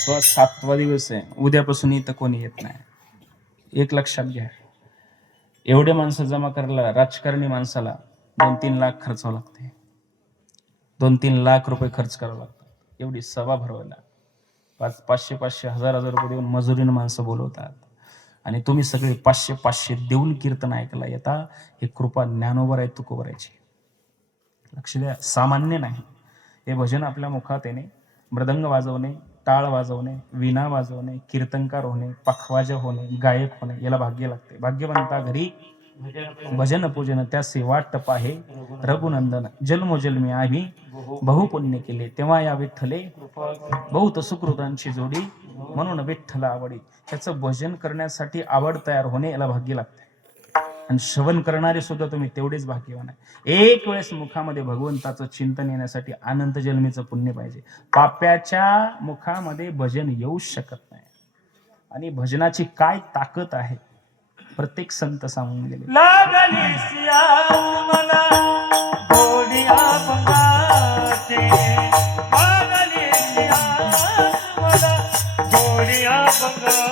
5वा 7वा दिवस आहे, उद्यापासून इथं कोणी येत नाही. एक लक्षात घ्या, एवढे माणसं जमा करायला राजकारणी माणसाला 2-3 लाख खर्चावं लागते. 2-3 लाख रुपये खर्च करावं लागतात एवढी सभा भरवायला. 500-500 1000-1000 रुपये देऊन मजुरीनं माणसं बोलवतात आणि तुम्ही सगळे 500-500 देऊन कीर्तन ऐकायला येता. हे कृपा ज्ञानोबर आहे तुकोबरायची. लक्ष द्या, सामान्य नाही. हे भजन आपल्या मुखात येणे, मृदंग वाजवणे, टाळ वाजवणे, विणा वाजवणे, कीर्तनकार होणे, पखवाजा होणे, गायक होणे, याला भाग्य लागते. भाग्यवंता घरी भजन पूजन त्यासे वाटप आहे रघुनंदन. जन्मोजन्मी आम्ही बहुपुण्य केले, तेव्हा या विठ्ठले बहुत सुकृतांची जोडी, म्हणून विठ्ठल आवडी. त्याचं भजन करण्यासाठी आवड तयार होणे याला भाग्य लागते. आणि श्रवण करणारे सुद्धा तुम्ही तेवढेच भाग्यवान आहे. एक वेळेस मुखामध्ये भगवंताचं चिंतन येण्यासाठी अनंत जन्मीचं पुण्य पाहिजे. पाप्याच्या मुखामध्ये भजन येऊ शकत नाही. आणि भजनाची काय ताकद आहे प्रत्येक संत सांगून गेले. लागली सिया मला गोडिया पंगाचे, लागली सिया मला गोडिया पंगाचे.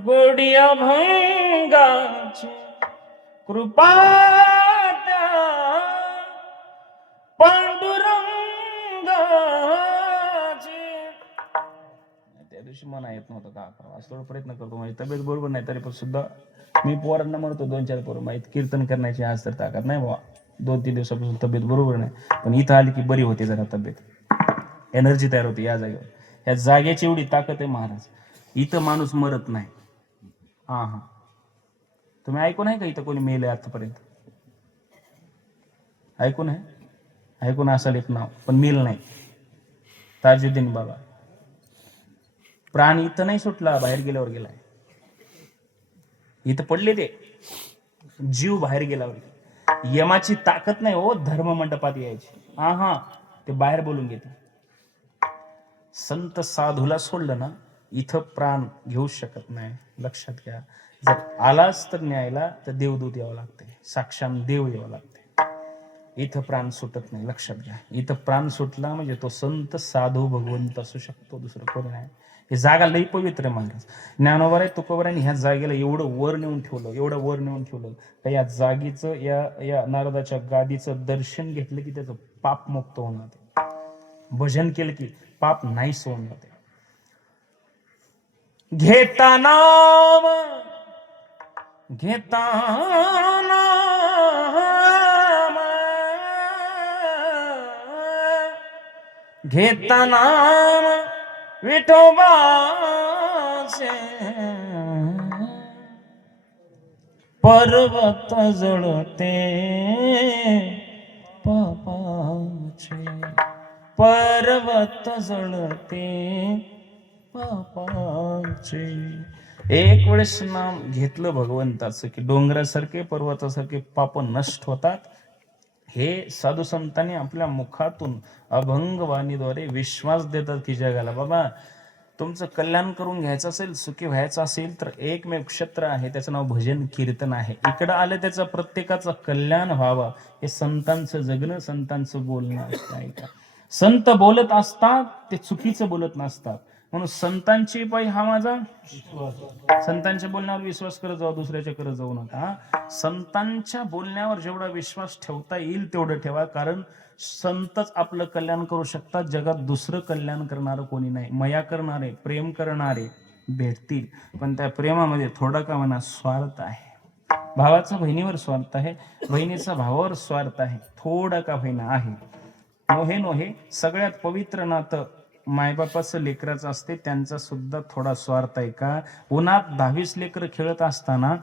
गोडिया भंगाची कृपा पांडुरंगाची. त्या दिवशी मना येत नव्हतं का आज थोडा प्रयत्न करतो. माझी तब्येत बरोबर नाही तरी पण सुद्धा मी पोरांना म्हणतो 2-4 पोरं माहीत कीर्तन करण्याची आज तर ताकद नाही बाबा. 2-3 दिवसापासून तब्येत बरोबर नाही, पण इथं आली की बरी होते जरा तब्येत, एनर्जी तयार होते या जागेवर. ह्या जागेची एवढी ताकद आहे महाराज, इथं माणूस मरत नाही. हा तुम्ही ऐकून आहे का इथं कोणी मेले आतापर्यंत? ऐकून आहे? ऐकून असाल एक नाव, पण मेल नाही. ताजुद्दीन बाबा. प्राण इथं नाही सुटला, बाहेर गेल्यावर गेलाय. इथं पडले ते जीव बाहेर गेल्यावर. यमाची ताकद नाही हो धर्म मंडपात यायची. ते बाहेर बोलून घेते. संत साधूला सोडलं ना इथं प्राण घेऊ शकत नाही. लक्षात घ्या, जर आलाच तर न्यायला तर देवदूत यावं लागते, साक्षात देव यावं लागते. इथं प्राण सुटत नाही. लक्षात घ्या, इथं प्राण सुटला म्हणजे तो संत साधू भगवंत असू शकतो, दुसरं कोणी नाही. हे जागा लई पवित्र आहे महाराज. ज्ञानोबा आहे तुकोबराने ह्या जागेला एवढं वर नेऊन ठेवलं, एवढं वर नेऊन ठेवलं का या जागेचं या नारदाच्या गादीचं दर्शन घेतलं की त्याचं पाप मुक्त होऊन जाते. भजन केलं की पाप नाही सोडून जाते. घेता नाम घेता नाम घेता नाम विठोबाचे, पर्वत जळते पापाचे, पर्वत जळते पापाचे. एक वेळेस नाम घेतलं भगवंताचं की डोंगरासारखे पर्वतासारखे पाप नष्ट होतात. हे साधू संतांनी आपल्या मुखातून अभंगवाणीद्वारे विश्वास देतात की जगाला, बाबा तुमचं कल्याण करून घ्यायचं असेल, सुखी व्हायचं असेल तर एकमेव क्षेत्र आहे, त्याचं नाव भजन कीर्तन आहे. इकडं आलं त्याचं प्रत्येकाचं कल्याण व्हावं. हे संतांचं जगणं, संतांचं बोलणं असतं. संत बोलत असतात ते चुकीचं बोलत नसतात. म्हणून संतांची पायी हा माझा संतांच्या बोलण्यावर विश्वास करत जाऊ, दुसऱ्याच्या करत जाऊ नका. संतांच्या बोलण्यावर जेवढा विश्वास ठेवता येईल तेवढं ठेवा, कारण संतच आपलं कल्याण करू शकतात. जगात दुसरं कल्याण करणारं कोणी नाही. मया करणारे, प्रेम करणारे भेटतील, पण त्या प्रेमामध्ये थोडा का म्हणा स्वार्थ आहे. भावाचा बहिणीवर स्वार्थ आहे, बहिणीचा भावावर स्वार्थ आहे, थोडा का होईना आहे. नोहे नोहे सगळ्यात पवित्र नातं मायबापाचं लेकराचं असते, त्यांचा सुद्धा थोडा स्वार्थ आहे का? उन्हात 10-20 लेकरं खेळत असताना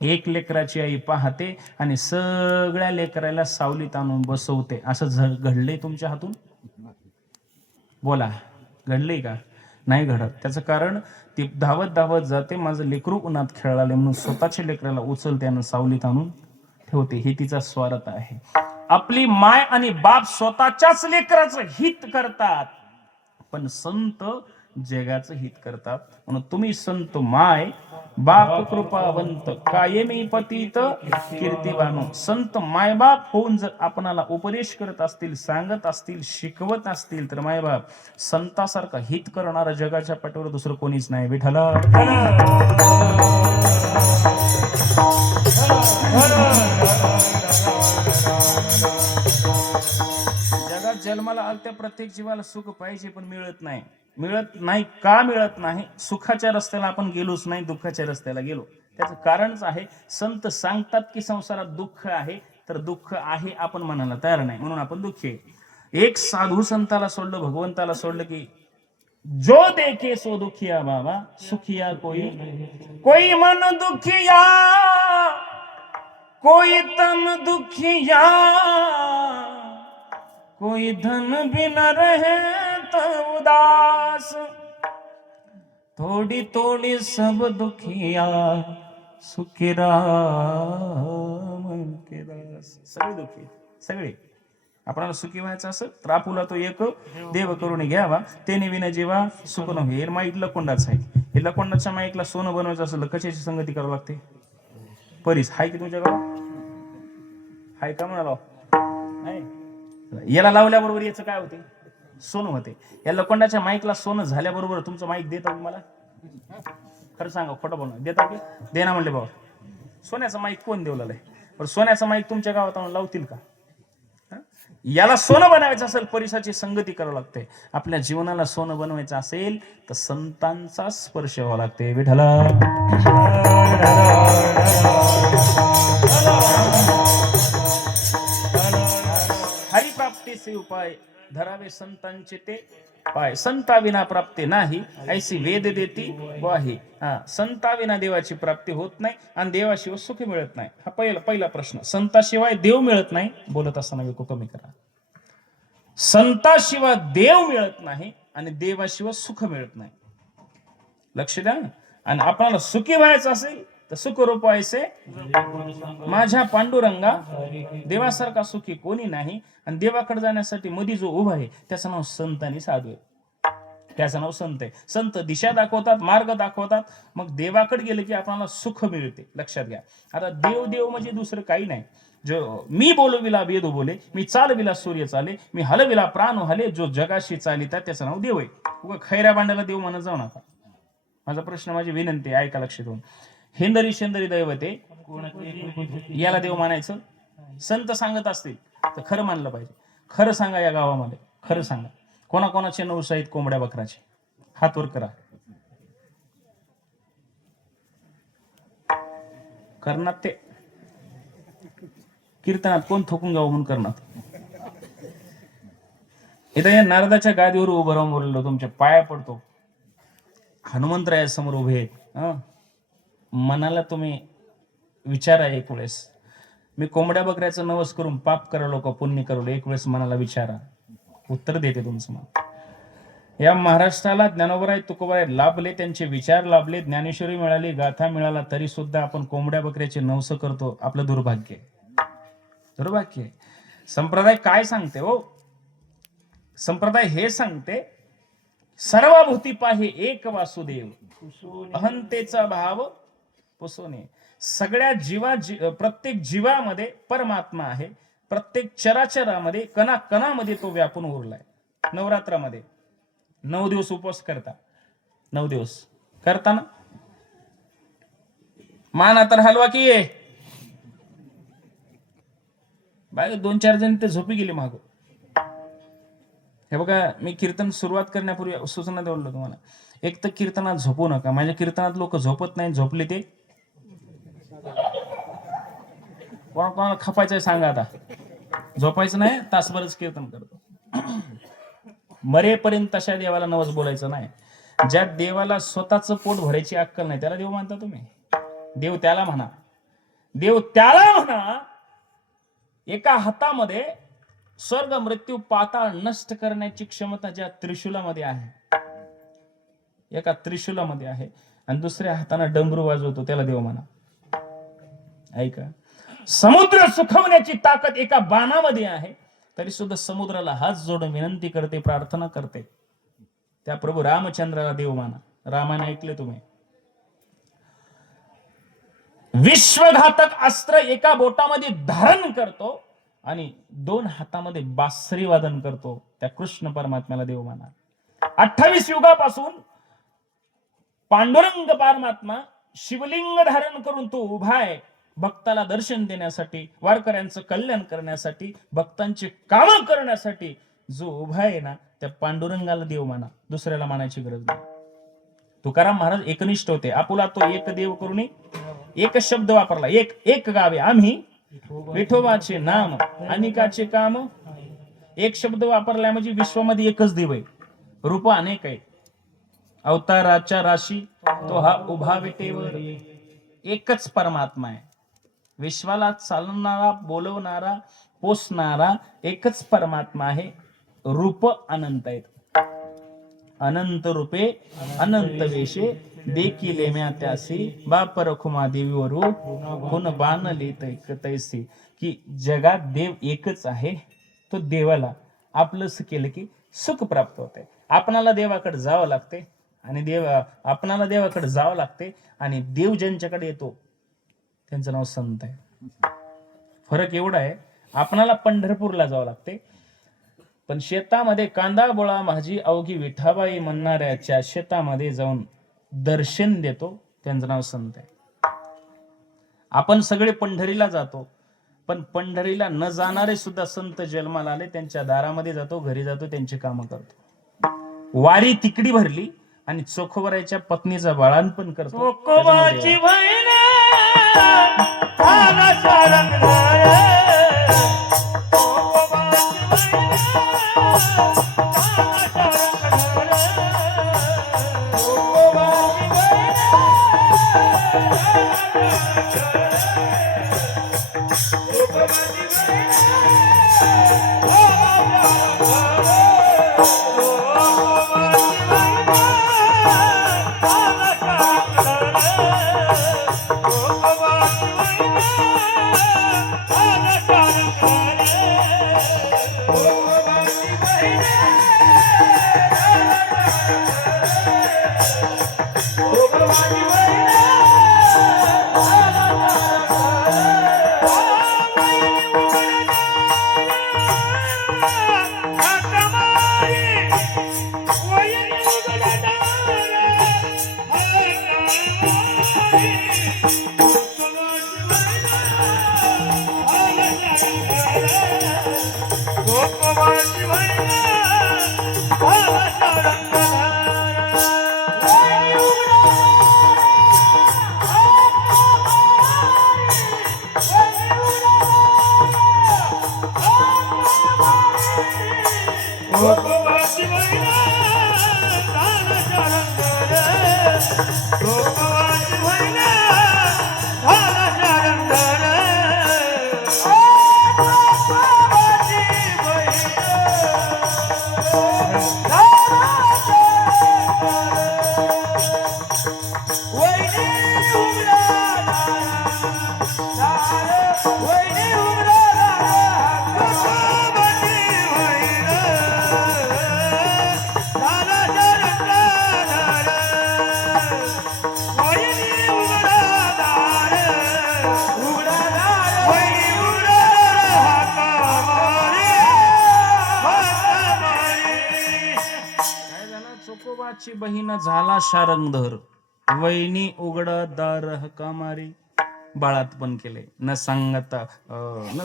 एक लेकराची आई पाहते आणि सगळ्या लेकराला सावलीत आणून बसवते. असं घडलंय तुमच्या हातून? बोला, घडलंय का? नाही घडत. त्याचं कारण ती धावत धावत जाते, माझं लेकरू उन्हात खेळाले म्हणून स्वतःच्या लेकराला उचलते आणि सावलीत आणून ठेवते. हे तिचा स्वार्थ आहे. आपली माय आणि बाप स्वतःच्याच लेकराचं हित करतात, पण संत जगाचं हित करतात. म्हणून तुम्ही संत माय बाप कृपावंत कायमी पतित कीर्तिवान. संत मायबाप होऊन जर आपणाला उपदेश करत असतील, सांगत असतील, शिकवत असतील, तर मायबाप संतासारखं हित करणारा जगाच्या पाठीवर दुसरं कोणीच नाही. विठ्ठला जगात जन्माला आलत्या प्रत्येक जीवाला सुख पाहिजे, पण मिळत नाही. मिळत नाही का? मिळत नाही, सुखाच्या रस्त्याला आपण गेलोच नाही, दुःखाच्या रस्त्याला गेलो. त्याचं कारणच आहे, संत सांगतात की संसारात दुःख आहे, तर दुःख आहे आपण म्हणायला तयार नाही, म्हणून आपण दुःखी आहे. एक साधू संताला सोडलं, भगवंताला सोडलं की जो देखे सो दुखिया बाबा, सुखिया कोई कोई मन दुखिया, कोई तन दुखिया, कोई धन भी न रहे तो उदास, थोड़ी थोड़ी सब दुखिया, सुखी राम के दास. सगळे दुखी, सगळे. आपल्याला सुखी व्हायचं असं तर आपुला तो एक देव करून घ्यावा, तेने विना जीवा सुख न हे माईक लकोंडाच आहे. हे लकोंडाच्या माईकला सोनं बनवायचं असेल कशाची संगती करावं लागते? परीस हाय की तुमच्या गावात? हाय का म्हणाला? याला लावल्याबरोबर याचं काय होते? सोनं होते. या लकोंडाच्या माईकला सोनं झाल्याबरोबर तुमचं माईक देता मला? खरं सांगा, खोटं बोलणार. देता की देना म्हणले बाबा? सोन्याचं माईक कोण देवलेलं आहे? पण सोन्याचं माईक तुमच्या गावात आणून लावतील का? याला सोनं बनवायचं असेल, परिसाची संगती करावं लागते. आपल्या जीवनाला सोनं बनवायचं असेल तर संतांचा स्पर्श व्हावा लागते. विठ्ठला हरिप्राप्तीचे उपाय धरावे संतांचे ते पाय. संता विना प्राप्ती नाही, ऐसी वेद देती वाही. संताविना देवाची प्राप्ती होत नाही आणि देवाशिवाय सुख मिळत नाही. हा पहिला प्रश्न. संताशिवाय देव मिळत नाही. बोलत असताना विको कमी करा. संताशिवाय देव मिळत नाही आणि देवाशिवाय सुख मिळत नाही. लक्ष द्या. आणि आपल्याला सुखी व्हायचं असेल तर सुख रूप व्हायचे माझ्या पांडुरंगा, देवासारखा सुखी कोणी नाही. आणि देवाकडे जाण्यासाठी मधी जो उभा आहे त्याचं नाव संत आणि साधू आहे. त्याचं नाव संत आहे. संत दिशा दाखवतात, मार्ग दाखवतात, मग देवाकडे गेले की आपल्याला सुख मिळते. लक्षात घ्या. आता देव देव म्हणजे दुसरं काही नाही. जो मी बोलविला वेद बोले, मी चालविला सूर्य चाले, मी हलविला प्राण हले, जो जगाशी चालिता त्याचं नाव देव आहे. उगा खैऱ्या बांडाला देव म्हणत जाऊ नका. माझा प्रश्न, माझी विनंती आहे, ऐका लक्ष देऊन. हेंदरी शेंदरी दैवते याला देव मानायचं? संत सांगत असतील तर खरं मानलं पाहिजे. खरं सांगा या गावामध्ये, खरं सांगा. कोणाकोणाचे नवस आहेत कोंबड्या बकराचे? हात वर करा. करणार ते कीर्तनात कोण थोकून गाव म्हणून करणार. इथं या नारदाच्या गादीवर उभं राहून बोललो, तुमच्या पाया पडतो. हनुमंतराया समोर उभे आहेत. मनाला तुम्ही विचारा एक वेळेस, मी कोंबड्या बकऱ्याचं नवस करून पाप करालो का पुण्य करालो? एक वेळेस मनाला विचारा, उत्तर देते तुमचं मन. या महाराष्ट्राला ज्ञानोबराय तुकोबाराय लाभले, त्यांचे विचार लाभले, ज्ञानेश्वरी मिळाली, गाथा मिळाला, तरी सुद्धा आपण कोंबड्या बकऱ्याचे नवस करतो. आपलं दुर्भाग्य आहे, दुर्भाग्य आहे. संप्रदाय काय सांगते हो? संप्रदाय हे सांगते, सर्वभूती पाहे एक वासुदेव, अहंतेचा भाव पुसोने. सगळ्या प्रत्येक जीवामध्ये परमात्मा आहे. प्रत्येक चराचरामध्ये, कणाकणामध्ये तो व्यापून उरलाय. नवरात्रामध्ये 9 दिवस उपवास करता. 9 दिवस करताना माना तर हलवा की ये बाय. 2-4 जण ते झोपी गेले मागो. हे बघा, मी कीर्तन सुरुवात करण्यापूर्वी सूचना देवलो तुम्हाला, एक तर कीर्तनात झोपू नका. माझ्या कीर्तनात लोक झोपत नाही, झोपले ते कोणाला खपायचंय सांगा. आता झोपायचं नाही, तासभरच कीर्तन करतो. मरेपर्यंत तशा देवाला नवस बोलायचं नाही. ज्या देवाला स्वतःच पोट भरायची अक्कल नाही त्याला देव मानता तुम्ही? देव त्याला म्हणा, देव त्याला म्हणा एका हातामध्ये स्वर्ग मृत्यू पाताळ नष्ट करण्याची क्षमता ज्या त्रिशूलामध्ये आहे, एका त्रिशूलामध्ये आहे, आणि दुसऱ्या हाताने डमरू वाजवतो त्याला देव म्हणा. ऐका, समुद्र सुखवण्याची ताकद एका बाणामध्ये आहे, तरी सुद्धा समुद्राला हात जोडून विनंती करते, प्रार्थना करते. त्या प्रभू रामचंद्राला देव माना. रामायण ऐकले तुम्ही? विश्वघातक अस्त्र एका बोटामध्ये धारण करतो आणि 2 हातामध्ये बासरी वादन करतो, त्या कृष्ण परमात्म्याला देव माना. 28 युगापासून पांडुरंग परमात्मा शिवलिंग धारण करून तो उभा आहे, भक्ताला दर्शन देण्यासाठी, वारकऱ्यांचं कल्याण करण्यासाठी, भक्तांची कामं करण्यासाठी. जो उभा आहे ना त्या पांडुरंगाला देव माना, दुसऱ्याला मानायची गरज नाही. तुकाराम महाराज एकनिष्ठ होते. आपुला तो एक देव करून एक शब्द वापरला, एक गावे आम्ही विठोबाचे नाम अनेकाचे काम. एक शब्द वापरला म्हणजे विश्वामध्ये एकच देव आहे, रूप अनेक आहे, अवताराच्या राशी तो हा उभा विटेवर. एकच परमात्मा आहे, विश्वाला चालवणारा, बोलवणारा, पोसणारा एकच परमात्मा आहे. रूप अनंत आहेत, अनंत रूपे अनंत वेशे देखिले म्या त्यासी बाप रखुमा देवीवरू गुण बाणले तैसी. की जगात देव एकच आहे, तो देवाला आपलंच केलं की सुख प्राप्त होते. आपणाला देवाकडे जावं लागते आणि आपणाला देवाकडे जावं लागते, आणि देव ज्यांच्याकडे येतो त्यांचं नाव संत आहे. फरक एवढा आहे, आपणाला पंढरपूरला जावं लागते, पण शेतामध्ये कांदा बोळा माझी अवघी विठाबाई म्हणणाऱ्याच्या शेतामध्ये जाऊन दर्शन देतो, त्यांचं नाव संत आहे. आपण सगळे पंढरीला जातो, पण पंढरीला न जाणारे सुद्धा संत जन्माला आले, त्यांच्या दारामध्ये जातो, घरी जातो, त्यांची कामं करतो. वारी तिकडी भरली आणि चोखोबराच्या पत्नीचा बाळांपण करतो. बहीण झाला शारंगधर, वैनी उघडा दार हकामारी. बाळात पण केले न सांगता न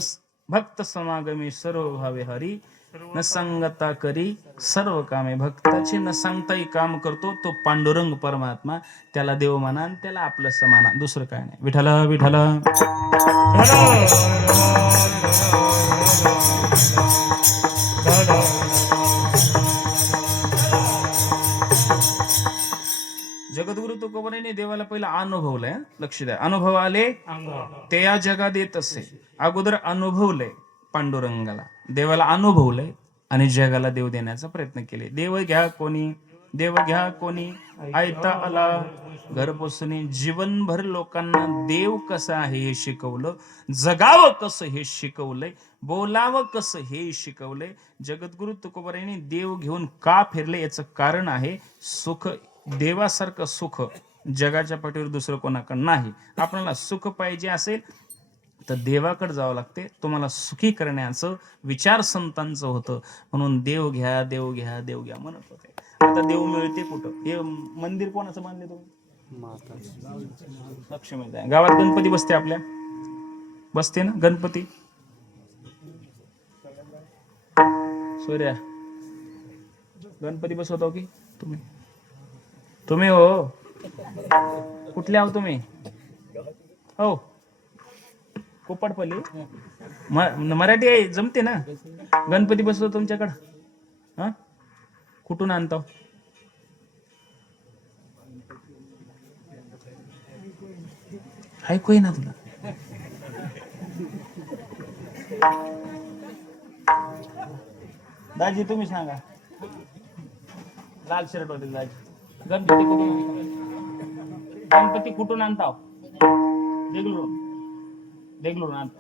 भक्त समागमी सर्व भावे हरी, न सांगता करी सर्व कामे. भक्ताची न सांगताही काम करतो तो पांडुरंग परमात्मा, त्याला देव माना आणि त्याला आपलं समाना, दुसरं काय नाही. विठ्ठला विठ्ठला जगद्गुरु तुकोबारायांनी देवाला पहिला अनुभवलंय. लक्ष द्या, अनुभव आले ते या जगात येत असे. अगोदर अनुभवलंय पांडुरंगाला, देवाला अनुभवलंय आणि जगाला देव देण्याचा प्रयत्न केले. देव घ्या कोणी, देव घ्या कोणी, ऐता आला घरपोसणी. जीवनभर लोकांना देव कसा आहे हे शिकवलं, जगावं कसं हे शिकवलंय, बोलावं कसं हे शिकवलंय. जगद्गुरु तुकोबारायांनी देव घेऊन का फिरले याचं कारण आहे, सुख. देवासारखं सुख जगाच्या पाठीवर दुसरं कोणाकडे नाही. आपल्याला सुख पाहिजे असेल तर देवाकडे जावं लागते. तुम्हाला सुखी करण्याचं विचार संतांचं होतं, म्हणून देव घ्या, देव घ्या, देव घ्या म्हणत होते. आता देव मिळते कुठं? हे मंदिर कोणाचं बांधले तुम्ही? लक्ष्मी गावात गणपती बसते, आपल्या बसते ना गणपती. सूर्या गणपती बसवतो की तुम्ही? तुम्ही हो, कुठले आहो तुम्ही? हो, कोपडपल्ली. मराठी आहे, जमते ना? गणपती बसवतो तुमच्याकडं? हा, कुठून आणतो? ऐकू ना तुला? दाजी तुम्ही सांगा. लाल शर्ट होते दाजी. गणपती कुठून, गणपती कुठून आणता? देगलूरून. देगलूरून आणता.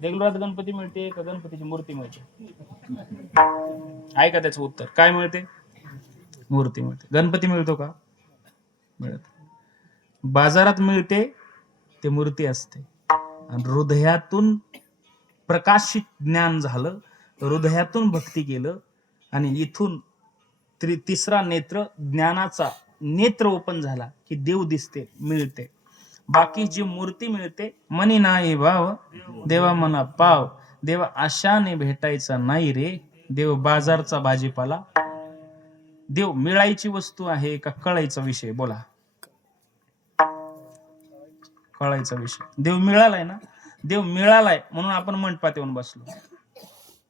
देगलुरात गणपती मिळते का गणपतीची मूर्ती मिळते? ऐका त्याचं उत्तर काय मिळते? मूर्ती मिळते. गणपती मिळतो का? मिळत. बाजारात मिळते ते मूर्ती असते. आणि हृदयातून प्रकाशित ज्ञान झालं, हृदयातून भक्ती केलं आणि इथून तिसरा नेत्र ज्ञानाचा नेत्र ओपन झाला की देव दिसते, मिळते. बाकी जी मूर्ती मिळते, मनी नाही भाव देवा मना पाव. देवा आशाने भेटायचा नाही रे, देव बाजारचा भाजीपाला. देव मिळायची वस्तू आहे का कळायचा विषय? बोला. कळायचा विषय. देव मिळालाय ना, देव मिळालाय म्हणून आपण मंडपात येऊन बसलो.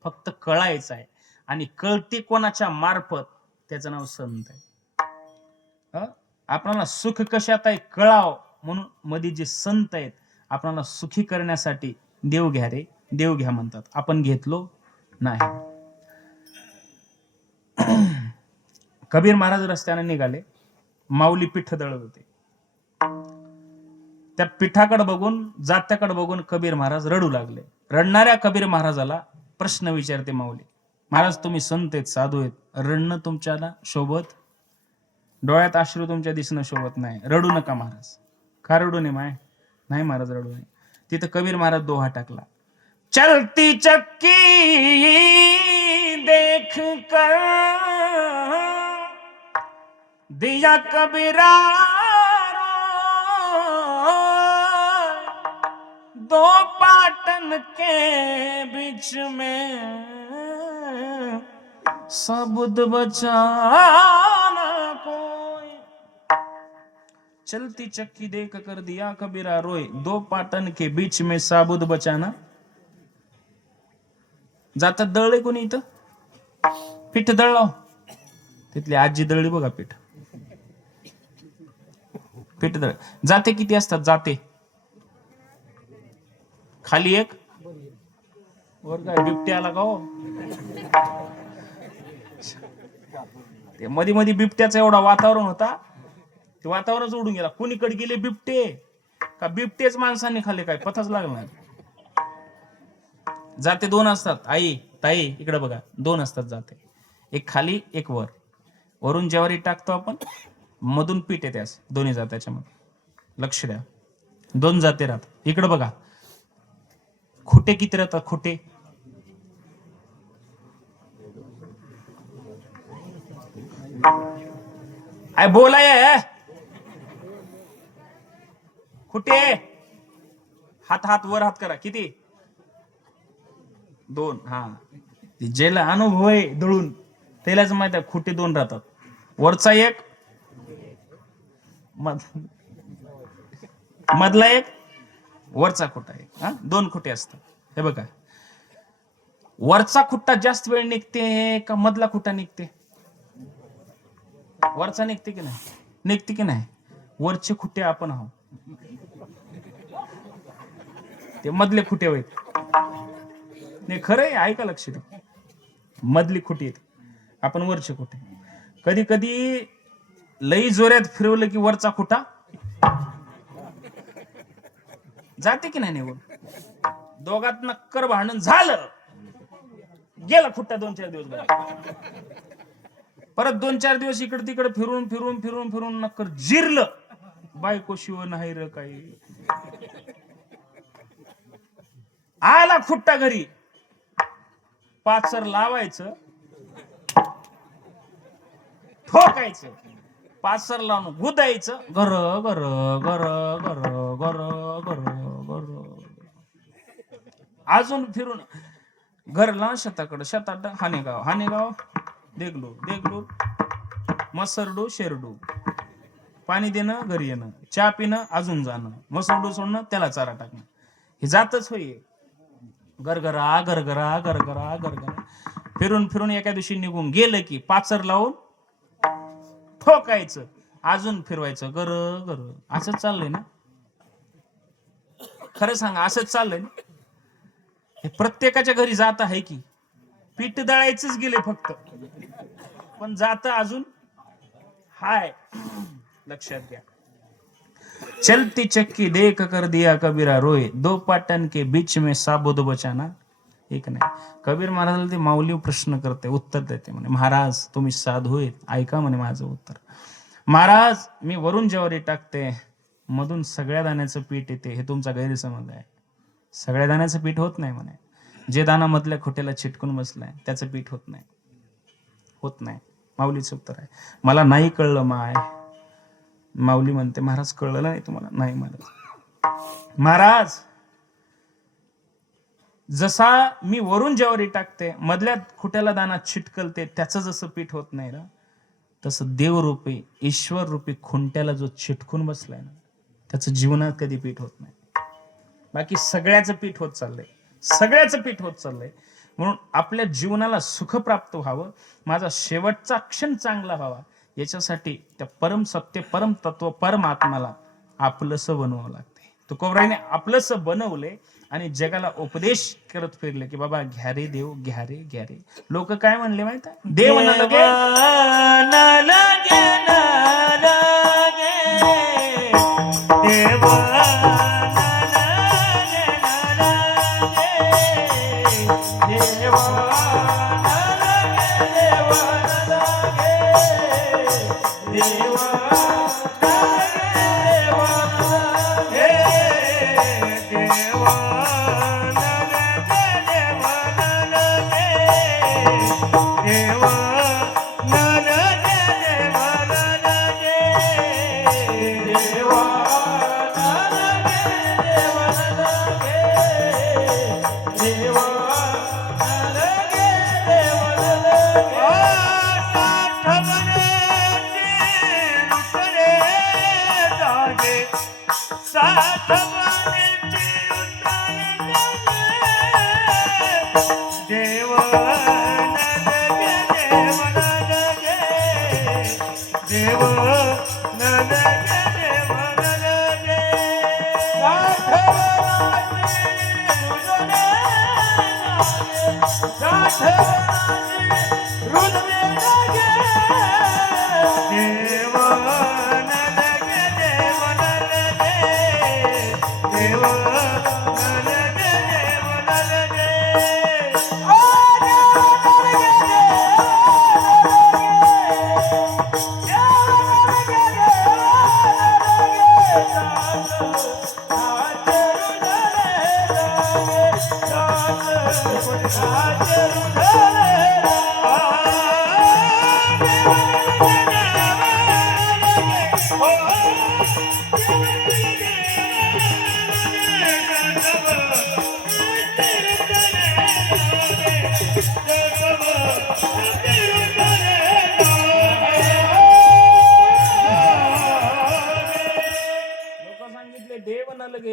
फक्त कळायचं आहे. आणि कळते कोणाच्या मार्फत? त्याचं नाव संत आहे. आपल्याला सुख कशात आहे कळाव म्हणून मध्ये जे संत आहेत आपल्याला सुखी करण्यासाठी देव घ्या रे, देव घ्या म्हणतात. आपण घेतलो नाही. कबीर महाराज रस्त्याने निघाले, माऊली पिठ दळत होते. त्या पिठाकडे बघून, जात्याकडे बघून कबीर महाराज रडू लागले. रडणाऱ्या कबीर महाराजाला प्रश्न विचारते माऊली, महाराज तुम्ही संत आहेत, साधू आहेत, रडणं तुमच्याला शोभत? डोळ्यात अश्रू तुमच्या दिसणं शोभत नाही, रडू नका महाराज. का रडू नये माय? नाही महाराज रडू नये. तिथं कबीर महाराज दोहा टाकला, चलती चक्की देख कर दिया कबीरा दो पाटन के बीच में सबुद बचाना कोई. चलती चक्की देख कर दिया कबीरा रोय, दो पाटन के बीच में साबुद बचाना. जातात दळले कोणी इथं? पीठ दळलं. तिथली आजी दळली बघा पीठ. पीठ दळ. जाते किती असतात? जाते खाली एक, वर काय बिबट्या आला का हो? ते मध्ये मध्ये बिबट्याचा एवढा वातावरण होता, ते वातावरणच उडून गेला. कुणीकडे गेले बिबटे का बिबटेच माणसांनी खाल्ले काय पताच लागला नाही. जाते दोन असतात. आई ताई इकडे बघा, दोन असतात जाते, एक खाली एक वर. वरून ज्वारी टाकतो आपण, मधून पीठ येते असं दोन्ही जात्याच्या मध्ये. लक्ष द्या, दोन जाते राहतात. इकडे बघा, खोटे किती राहतात? खोटे आय बोलाय खोटे. हात हात वर हात करा. किती? दोन. हा, ज्याला अनुभव आहे दळून त्यालाच माहित आहे खोटे दोन राहतात. वरचा एक, मधला एक, वरचा खुट्टा एक. हा, दोन खुटे असतात. हे बघा, वरचा खुट्टा जास्त वेळ निघते का मधला खुट्टा निघते? वरचा निघते की नाही? निघते की नाही? वरचे खुटे आपण आहोत, ते मधले खुटे आहेत. नाही खरं आहे, ऐका लक्ष द्या. मधली खुटी आहेत, आपण वरचे खुटे. कधी कधी लई जोऱ्यात फिरवलं की वरचा खुटा जाते की नाही निघून. दोघात नक्कर भांडण झालं, गेला खुट्टा 2-4 दिवस घरात. परत 2-4 दिवस इकडे तिकडे फिरून फिरून फिरून फिरून नक्कर जिरलं. बायको शिव नाही र काही. आला खुट्टा घरी, पाचर लावायचं, ठोकायचं, पाचर लावून गुदायचं, गर गर गर गर गर गर गर. अजून फिरून घरला शेताकडं, शेतात हानेगाव हानेगाव, देगलूर देगलूर, मसरडू शेरडू, पाणी देणं घरी येणं, चहा पिणं अजून जाणं, मसरडू सोडणं त्याला चारा टाकणं. हे जातच होई. गरगरा गरगरा गरगरा गरगरा फिरून फिरून एका दिवशी निघून गेलं की पाचर लावून ठोकायचं, अजून फिरवायचं, गर गर. असंच चाललंय ना? खरं सांगा, असंच चाललंय ना? हे प्रत्येकाच्या घरी जात आहे की पीठ दळायचंच गेले फक्त, पण जात अजून हाय. लक्षात घ्या. चलती चक्की देख कर दिया कबीरा रोय, 2 पाटन के बीच में साबुद बचाना एक नाही. कबीर महाराजाला ते माऊली प्रश्न करते, उत्तर देते म्हणे, महाराज तुम्ही साधू आहेत, ऐका म्हणे माझं उत्तर. महाराज मी वरून ज्वारी टाकते, मधून सगळ्या दाण्याचं पीठ येते, हे तुमचा गैरसमज आहे. सगळ्या दाण्याचं पीठ होत नाही म्हणे. जे दाना मधल्या खोट्याला चिटकून बसलाय त्याचं पीठ होत नाही, होत नाही. माऊलीचं उत्तर आहे. मला नाही कळलं माय. माऊली म्हणते, महाराज कळलं नाही तुम्हाला? नाही महाराज. महाराज जसा मी वरून ज्वारी टाकते, मधल्या खुट्याला दाना चिटकलते, त्याचं जसं पीठ होत नाही ना, तसं देवरूपी ईश्वर रूपी खुंट्याला जो चिटकून बसलाय ना, त्याचं जीवनात कधी पीठ होत नाही. बाकी सगळ्याचं पीठ होत चाललंय, सगळ्याचं पीठ होत चाललंय. म्हणून आपल्या जीवनाला सुख प्राप्त व्हावं, माझा शेवटचा क्षण चांगला व्हावा, याच्यासाठी त्या परम सत्य परम तत्व परमात्माला आपलंसं बनवावं लागते. तुकोबरायने आपलंसं बनवले आणि जगाला उपदेश करत फिरले की बाबा घ्या रे देव, घ्या रे घ्या रे. लोक काय म्हणले माहित आहे? देव न लगे न लगे न लगे, देव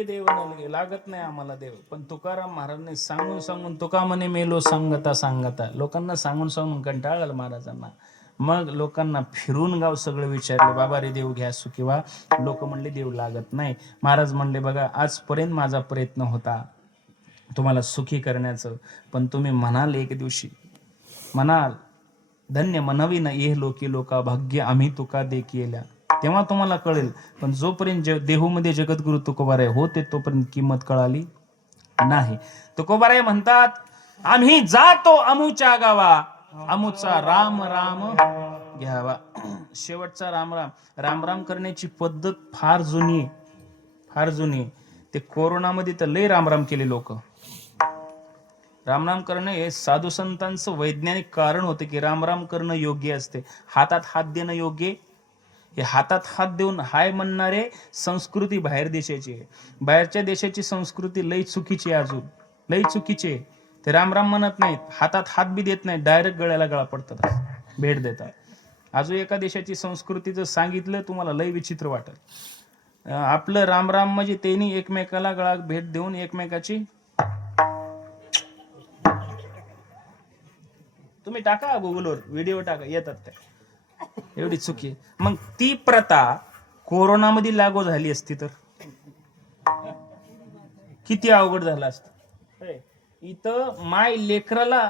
देव न लगे, लागत नाही आम्हाला देव. पण तुकाराम महाराजांनी सांगून सांगून, तुका म्हणे मेलो सांगता सांगता, लोकांना सांगून सांगून कंटाळलं महाराजांना. मग लोकांना फिरून गाव सगळं विचारले, बाबा रे देव घ्या सुखीवा. लोक म्हणले देव लागत नाही. महाराज म्हणले, बघा आजपर्यंत माझा प्रयत्न होता तुम्हाला सुखी करण्याचं, पण तुम्ही म्हणाल एक दिवशी, म्हणाल धन्य म्हणावी ना ये लोकी लोका भाग्य आम्ही तुका दे केल्या, तेव्हा तुम्हाला कळेल. पण जोपर्यंत देहूमध्ये जगद्गुरु तुकोबाराय होते तोपर्यंत किंमत कळाली नाही. तुकोबाराय म्हणतात, आम्ही जातो अमुच्या गावा, अमुचा राम राम घ्यावा. शेवटचा राम राम. राम राम करण्याची पद्धत फार जुनी आहे, फार जुनी आहे. ते कोरोनामध्ये तर लय राम राम केले लोक. रामराम करणं हे साधू संतांचं वैज्ञानिक कारण होतं की रामराम करणं योग्य असते. हातात हात देणं योग्य. हे हातात हात देऊन हाय म्हणणारे संस्कृती बाहेर देशाची आहे. बाहेरच्या देशाची संस्कृती लई चुकीची आहे, अजून लई चुकीची आहे. ते रामराम म्हणत नाहीत, हातात हात बी देत नाहीत, डायरेक्ट गळ्याला गळा पडतात, भेट देतात. अजून एका देशाची संस्कृती जर सांगितलं तुम्हाला लई विचित्र वाटत. आपलं रामराम म्हणजे त्यांनी एकमेकाला गळा भेट देऊन एकमेकाची, तुम्ही टाका गुगलवर व्हिडिओ टाका, येतात त्या. एवढी चुकी. मग ती प्रथा कोरोनामध्ये लागू झाली असती तर किती अवघड झालं असतं. इथं माय लेकराला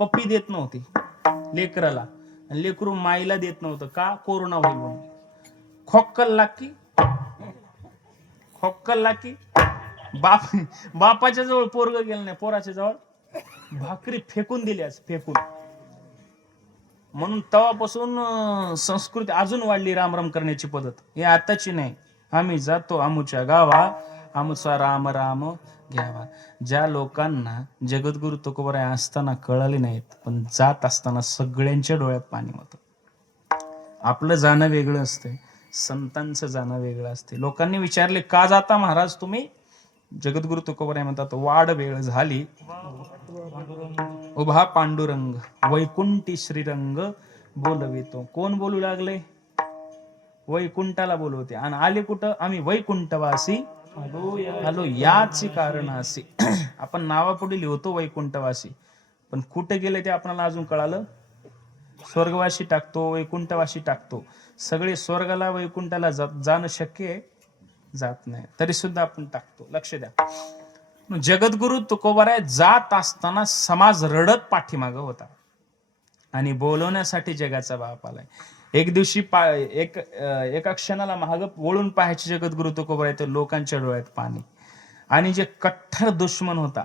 पप्पी देत नव्हती, लेकराला, लेकरू माईला देत नव्हतं का, कोरोना होईल म्हणून. खोक्कल लाकी, खोक्कल लाकी. बापाच्या जवळ पोरग गेलं नाही, पोराच्या जवळ भाकरी फेकून दिली, आज फेकून. म्हणून तेव्हापासून संस्कृती अजून वाढली रामराम करण्याची पद्धत. हे आताची नाही. आम्ही जातो अमुच्या गावा, अमुचा राम राम घ्यावा. ज्या लोकांना जगद्गुरु तुकोबाराय असताना कळले नाहीत, पण जात असताना सगळ्यांच्या डोळ्यात पाणी होतं. आपलं जाणं वेगळं असतंय, संतांचं जाणं वेगळं असते. लोकांनी विचारले, का जाता महाराज तुम्ही? जगद्गुरु तुकोबाराय म्हणतात, वाढ वेळ झाली उभा पांडुरंग, वैकुंठी श्रीरंग बोलवितो. कोण बोलू लागले? वैकुंठाला बोलवते. आणि आले कुठं? आम्ही वैकुंठवासी आलो याची कारण असे. आपण नावापुढे लिहितो वैकुंठवासी, पण कुठे गेले ते आपल्याला अजून कळालं. स्वर्गवासी टाकतो, वैकुंठवासी टाकतो. सगळे स्वर्गाला वैकुंठाला जाणं शक्य आहे, जात नाही, तरी सुद्धा आपण टाकतो. लक्ष द्या. जगद्गुरु तुकोबाराय जात असताना समाज रडत पाठीमागं होता आणि बोलवण्यासाठी जगाचा बाप आलाय. एक दिवशी एका क्षणाला महाग वळून पाहायचे जगद्गुरु तुकोबाराय, तर लोकांच्या डोळ्यात पाणी. आणि जे कठ्ठर दुश्मन होता,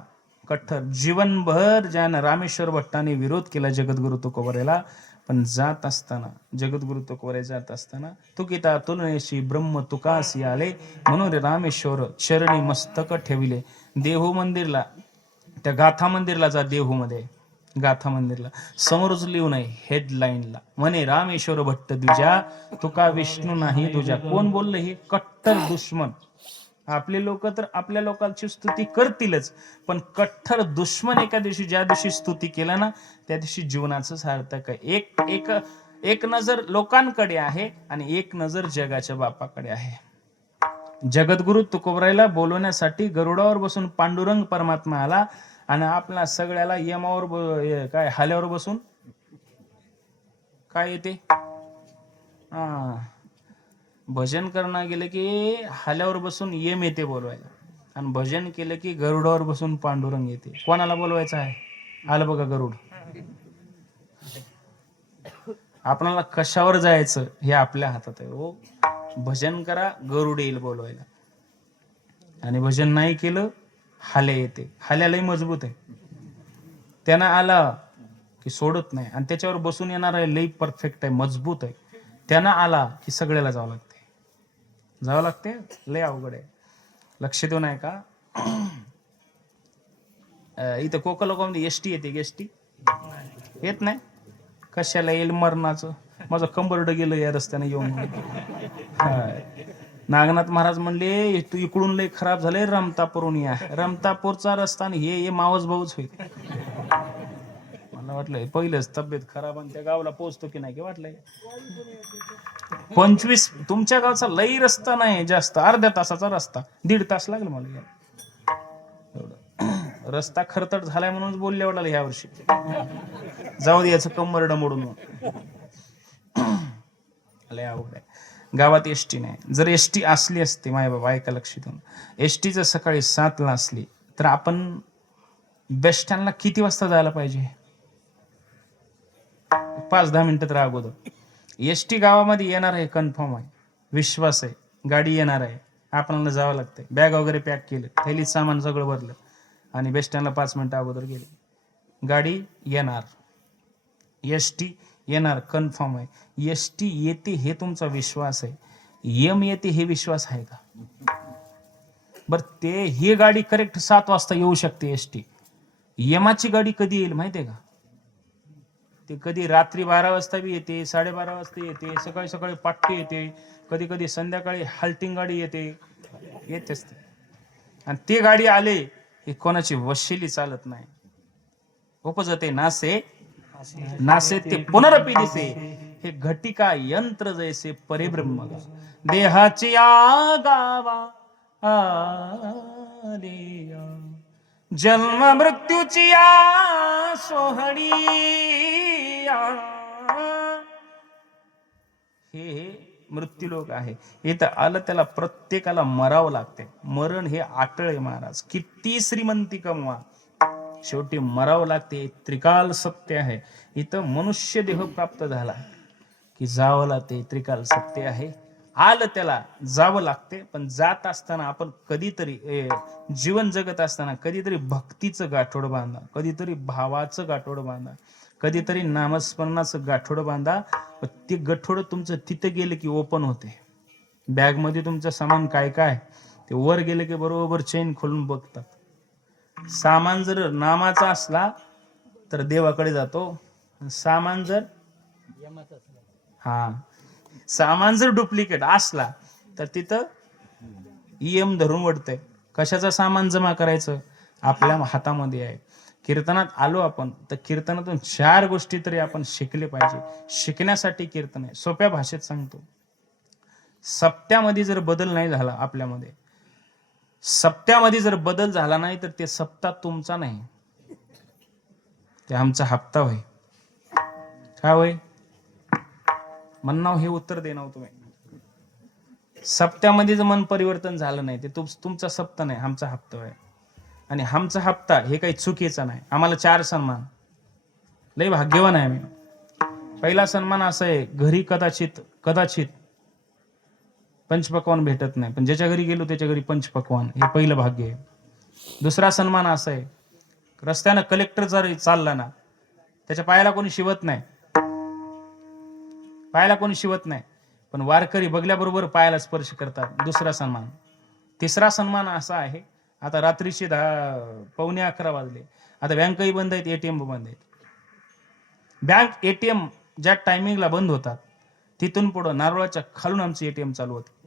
कठ्ठर, जीवनभर ज्यानं रामेश्वर भट्टाने विरोध केला जगद्गुरु तुकोबारायला, पण जात असताना जगद्गुरु तुकोबाराय जात असताना, तुकिता तुलनेशी ब्रह्म तुकासी आले, म्हणून रे रामेश्वर चरणी मस्तक ठेविले. देहू मंदिरला, त्या गाथा मंदिरला जा, देहू मध्ये गाथा मंदिरला समोरच लिहू नये हेडलाईनला, म्हणे रामेश्वर भट्ट द्विजा, तुका विष्णू नाही तुझ्या. कोण बोललं हे? कट्टर दुश्मन. आपले लोक तर आपल्या लोकांची स्तुती करतीलच, पण कट्टर दुश्मन एका दिवशी, ज्या दिवशी स्तुती केला ना, त्या दिवशी जीवनाचं सार्थक आहे. एक नजर लोकांकडे आहे आणि एक नजर जगाच्या बापाकडे आहे. जगद्गुरु तुकोबारायला बोलवण्यासाठी गरुडावर बसून पांडुरंग परमात्मा आला आणि आपल्या सगळ्याला यमावर काय हाल्यावर बसून काय येते, भजन करणं गेलं की हाल्यावर बसून यम येते बोलवायला, आणि भजन केलं की गरुडावर बसून पांडुरंग येते. कोणाला बोलवायचं आहे? आलं बघा गरुड. आपल्याला कशावर जायचं हे आपल्या हातात आहे. हो, भजन करा, गरुड येईल बोलवायला. आणि भजन नाही केलं, हाल्या येते. हाल्यालाही मजबूत आहे, त्यांना आला की सोडत नाही, आणि त्याच्यावर बसून येणार आहे, लई परफेक्ट आहे, मजबूत आहे. त्यांना आला की सगळ्याला जावं लागते, लय अवघड आहे. लक्ष देऊ नाही का? इथं कोकणामध्ये एसटी येते, एसटी येत नाही. कशाला येईल? मरणाचं. माझं कंबरड गेलं या रस्त्याने येऊन. नागनाथ महाराज म्हणले, तू इकडून लय खराब झाले, रमतापूरून या. रमतापूरचा रस्ता आणि हे मावस भाऊच होईल. मला वाटलंय पहिलेच तब्येत खराब आणि त्या गावाला पोहोचतो की नाही की वाटलंय. 25 तुमच्या गावचा लई रस्ता नाही जास्त, अर्ध्या तासाचा रस्ता, 1.5 तास लागला मला. एवढं रस्ता खरतट झालाय म्हणून बोलले वाटलं ह्या वर्षी जाऊ दे याचं कंबरड मोडून. लय अवघड आहे. गावात एसटी नाही. जर एसटी असली असती, माय बाबा ऐका लक्ष देऊन, एसटी जर सकाळी 7ला असली तर आपण बस स्टँडला किती वाजता जायला पाहिजे? 5-10 मिनिटं तर अगोदर. एसटी गावामध्ये येणार आहे, कन्फर्म आहे, विश्वास आहे. गाडी येणार आहे, आपल्याला जावं लागतंय. बॅग वगैरे पॅक केलं, थैलीत सामान सगळं भरलं आणि बस स्टँडला 5 मिनिटं अगोदर गेले. गाडी येणार, एसटी येणार, कन्फर्म आहे. एसटी येते हे तुमचा विश्वास आहे. यम येते हे विश्वास आहे का? बर, ते ही गाडी करेक्ट 7 वाजता येऊ शकते एसटी. यमाची गाडी कधी येईल माहितीये का? ते कधी रात्री 12 वाजता बी येते, 12:30 वाजता येते, सकाळी सकाळी पाट्टी येते, कधी कधी संध्याकाळी हाल्टिंग गाडी येते, येतेच ते. आणि ती गाडी आले ही कोणाची वशिली चालत नाही. उपजते नासे नासे ते पुनरपी दिसे, हे घटिका यंत्र जैसे परिब्रह्म गा. देहाची गावा आलिया, जन्म मृत्यूची या सोहळी. हे मृत्यूलोक आहे. इथं आलं त्याला प्रत्येकाला मरावं लागते. मरण हे आटळे महाराज, किती श्रीमंती कमवा, शेवटी मरावं लागते. त्रिकाल सत्य आहे. इथं मनुष्य देह प्राप्त झाला की जावं लागते. त्रिकाल सत्य आहे. आलं त्याला जावं लागते. पण जात असताना आपण कधीतरी जीवन जगत असताना कधीतरी भक्तीचं गाठोड बांधा, कधीतरी भावाचं गाठोड बांधा, कधीतरी नामस्मरणाचं गाठोड बांधा. ते गठोड तुमचं तिथं गेलं की ओपन होते. बॅग मध्ये तुमचं सामान काय काय ते वर गेलं की बरोबर चेन खोलून बघतात. सामान जर नामाचा असला तर देवाकडे जातो. सामान जर सामान जर डुप्लिकेट असला तर तिथं ईएम धरून वडतंय. कशाचं सामान जमा करायचं? आपल्या हातामध्ये आहे. कीर्तनात आलो आपण तर कीर्तनातून 4 गोष्टी तरी आपण शिकले पाहिजे. शिकण्यासाठी कीर्तन आहे. सोप्या भाषेत सांगतो, सप्त्यामध्ये जर बदल नाही झाला आपल्यामध्ये, सप्त्यामध्ये जर बदल झाला नाही तर ते सप्ताह तुमचा नाही, ते आमचा हप्ता होय. काय होय म्हणणं? हे उत्तर देणार तुम्ही. सप्त्यामध्ये जर मन परिवर्तन झालं नाही ते तुमचा सप्ताह नाही, आमचा हप्ता आहे. आणि आमचा हप्ता हे काही चुकीचं नाही. आम्हाला 4 सन्मान, लय भाग्यवान आहे आम्ही. पहिला सन्मान असा आहे, घरी कदाचित पंचपक्वान भेटत नाही, पण ज्याच्या घरी गेलो त्याच्या घरी पंचपक्वान, हे पहिलं भाग्य आहे. दुसरा सन्मान असा आहे, रस्त्यानं कलेक्टर जर चालला ना त्याच्या पायाला कोणी शिवत नाही, पायाला कोणी शिवत नाही, पण वारकरी बघल्याबरोबर पायाला स्पर्श करतात. दुसरा सन्मान. तिसरा सन्मान असा आहे, आता रात्रीचे 10-11 वाजले, आता बँकही बंद आहेत, एटीएम बंद आहेत. बँक एटीएम ज्या टायमिंगला बंद होतात तिथून पुढं नारळाच्या खालून आमचे एटीएम चालू होते.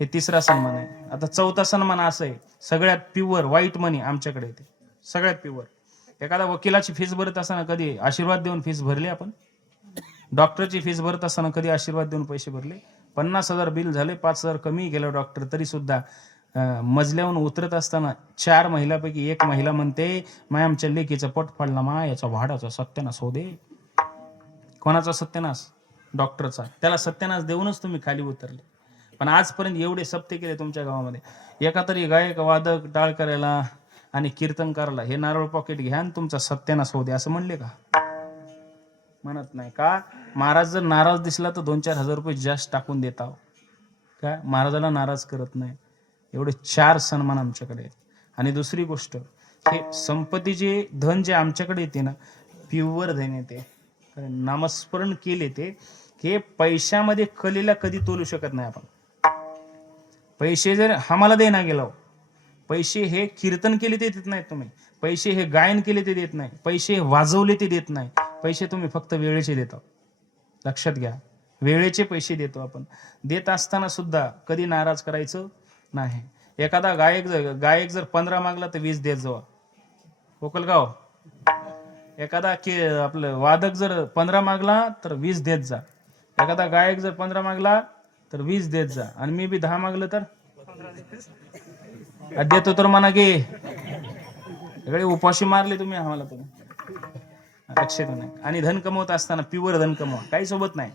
हे तिसरा सन्मान आहे. आता चौथा सन्मान असा आहे, सगळ्यात प्युअर व्हाईट मनी आमच्याकडे येते, सगळ्यात प्युअर. एखादा वकिलाची फीस भरत असताना कधी आशीर्वाद देऊन फीस भरली आपण? डॉक्टरची फीस भरत असताना कधी आशीर्वाद देऊन पैसे भरले? 50,000 बिल झाले, 5,000 कमी गेलं डॉक्टर, तरी सुद्धा मजल्यावरून उतरत असताना 4 महिलापैकी 1 महिला म्हणते, माय आमच्या लेकीचं पोट फाडला, मा याचा भाडाचा सत्यानाश होऊ दे. कोणाचा सत्यानाश? डॉक्टरचा. त्याला सत्यानाश देऊनच तुम्ही खाली उतरले. पण आजपर्यंत एवढे सप्ते केले तुमच्या गावामध्ये, एका तरी गायक वादक टाळ करायला आणि कीर्तन करायला हे नारळ पॉकेट घ्या आणि तुमचा सत्यानाश होऊ दे असं म्हणले का? म्हणत नाही का? महाराज जर नाराज दिसला तर 2-4 हजार रुपये जास्त टाकून देता काय? महाराजाला नाराज करत नाही. एवढे 4 सन्मान आमच्याकडे आहेत. आणि दुसरी गोष्ट, हे संपत्तीचे धन जे आमच्याकडे येते ना, प्युअर धन येते. नामस्मरण केले ते, हे पैशामध्ये कलेला कधी तोलू शकत नाही आपण. पैसे जर आम्हाला देना गेलो, पैसे हे कीर्तन केले ते देत नाहीत तुम्ही, पैसे हे गायन केले ते देत नाही, पैसे वाजवले ते देत नाही, पैसे तुम्ही फक्त वेळेचे देता. लक्षात घ्या, वेळेचे पैसे देतो आपण. देत असताना सुद्धा कधी नाराज करायचं नाही. एखादा गायक जर 15 मागला तर 20 देत जावा. कोकलगाव. एखादा आपलं वादक जर 15 मागला तर 20 देत जा. एखादा गायक जर 15 मागला तर 20 देत जा. आणि मी बी 10 मागलं तर देतो तर म्हणा गे. सगळे उपाशी मारले तुम्ही आम्हाला. तुम्ही लक्षात नाही. आणि धन कमवत असताना प्युअर धन कमवा, काही सोबत नाही,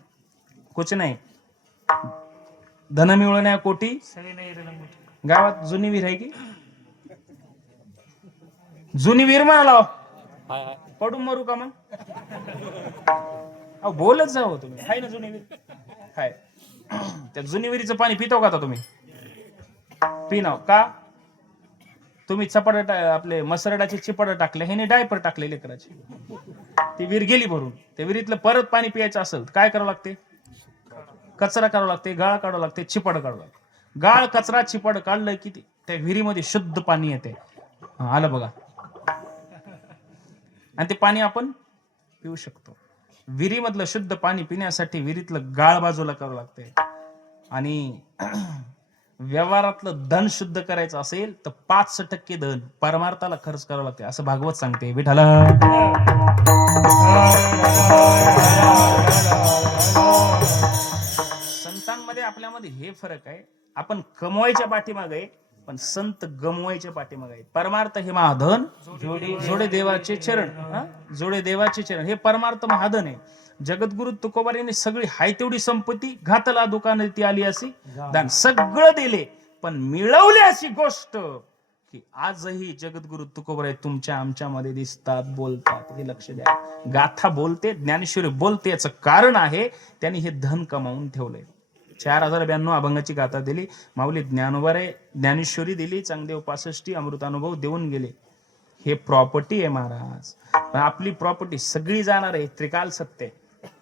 कुछ नाही. धन मिळवण्या कोटी सगळे नाही रे लंगोटी. गावात जुनी विहीर आहे की, जुनी विहीर म्हणाला पडून मरू का मग? अहो बोलत जावं तुम्ही. हाय ना जुनी विहीर, हाय. त्या जुनी विहिरीचं पाणी पितो का आता तुम्ही? पिनाव का? तुम्ही चपाट आपले मसरडाचे चिपड टाकले, ह्याने डायपर टाकले लेकराचे, ती विहीर गेली भरून. त्या विहिरीतलं परत पाणी पियायचं असेल काय करावं लागते? कचरा काढावं लागते, गाळ काढावं लागते, चिपड काढावं लागते. गाळ कचरा चिपड काढलं की त्या विहिरीमध्ये शुद्ध पाणी येते. आलं बघा. आणि ते पाणी आपण पिऊ शकतो. विहिरीमधलं शुद्ध पाणी पिण्यासाठी विहिरीतलं गाळ बाजूला करावं लागते. आणि व्यवहारातलं धन शुद्ध करायचं असेल तर 5% धन परमार्थाला खर्च करावं लागते, असं भागवत सांगते. विठाला संतांमध्ये आपल्यामध्ये हे फरक आहे. आपण कमवायच्या पाठीमागे आहे, पण संत गमवायच्या पाठीमागे आहे. परमार्थ हे महाधन, जोडे देवाचे चरण. जोडे देवाचे चरण हे परमार्थ महाधन आहे. जगद्गुरु तुकोबारीने सगळी हाय तेवढी संपत्ती घातला दुकान ती आली अशी दान सगळं दिले, पण मिळवले अशी गोष्ट की आजही जगद्गुरु तुकोबारी तुमच्या आमच्यामध्ये दिसतात, बोलतात. हे लक्ष द्या. गाथा बोलते, ज्ञानेश्वरी बोलते, याचं कारण आहे त्यांनी हे धन कमावून ठेवलंय. 4092 अभंगाची गाथा दिली माऊली ज्ञानोबारे, ज्ञानेश्वरी दिली, चांगदेव 65 अमृतानुभव देऊन गेले. हे प्रॉपर्टी आहे महाराज. पण आपली प्रॉपर्टी सगळी जाणार आहे. त्रिकाल सत्य,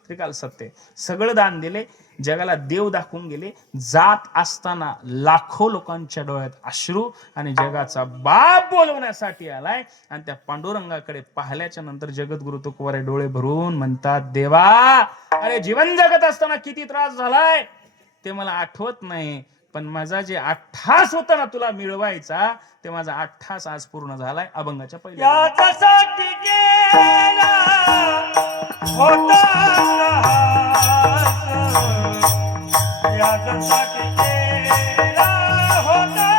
त्रिकाल सत्य. सगळं दान दिले, जगाला देव दाखवून गेले. जात असताना लाखो लोकांच्या डोळ्यात अश्रू आणि जगाचा बाप बोलवण्यासाठी आलाय. आणि त्या पांडुरंगाकडे पाहिल्याच्या नंतर जगद्गुरु तुकोबारे डोळे भरून म्हणतात, देवा अरे जीवन जगत असताना किती त्रास झालाय ते मला आठवत नाही, पण माझा जे 8 होता ना तुला मिळवायचा, ते माझा 8 आज पूर्ण झालाय. अभंगाच्या पहिल्या याच्यासाठी गेला होता याच्यासाठी गेला होता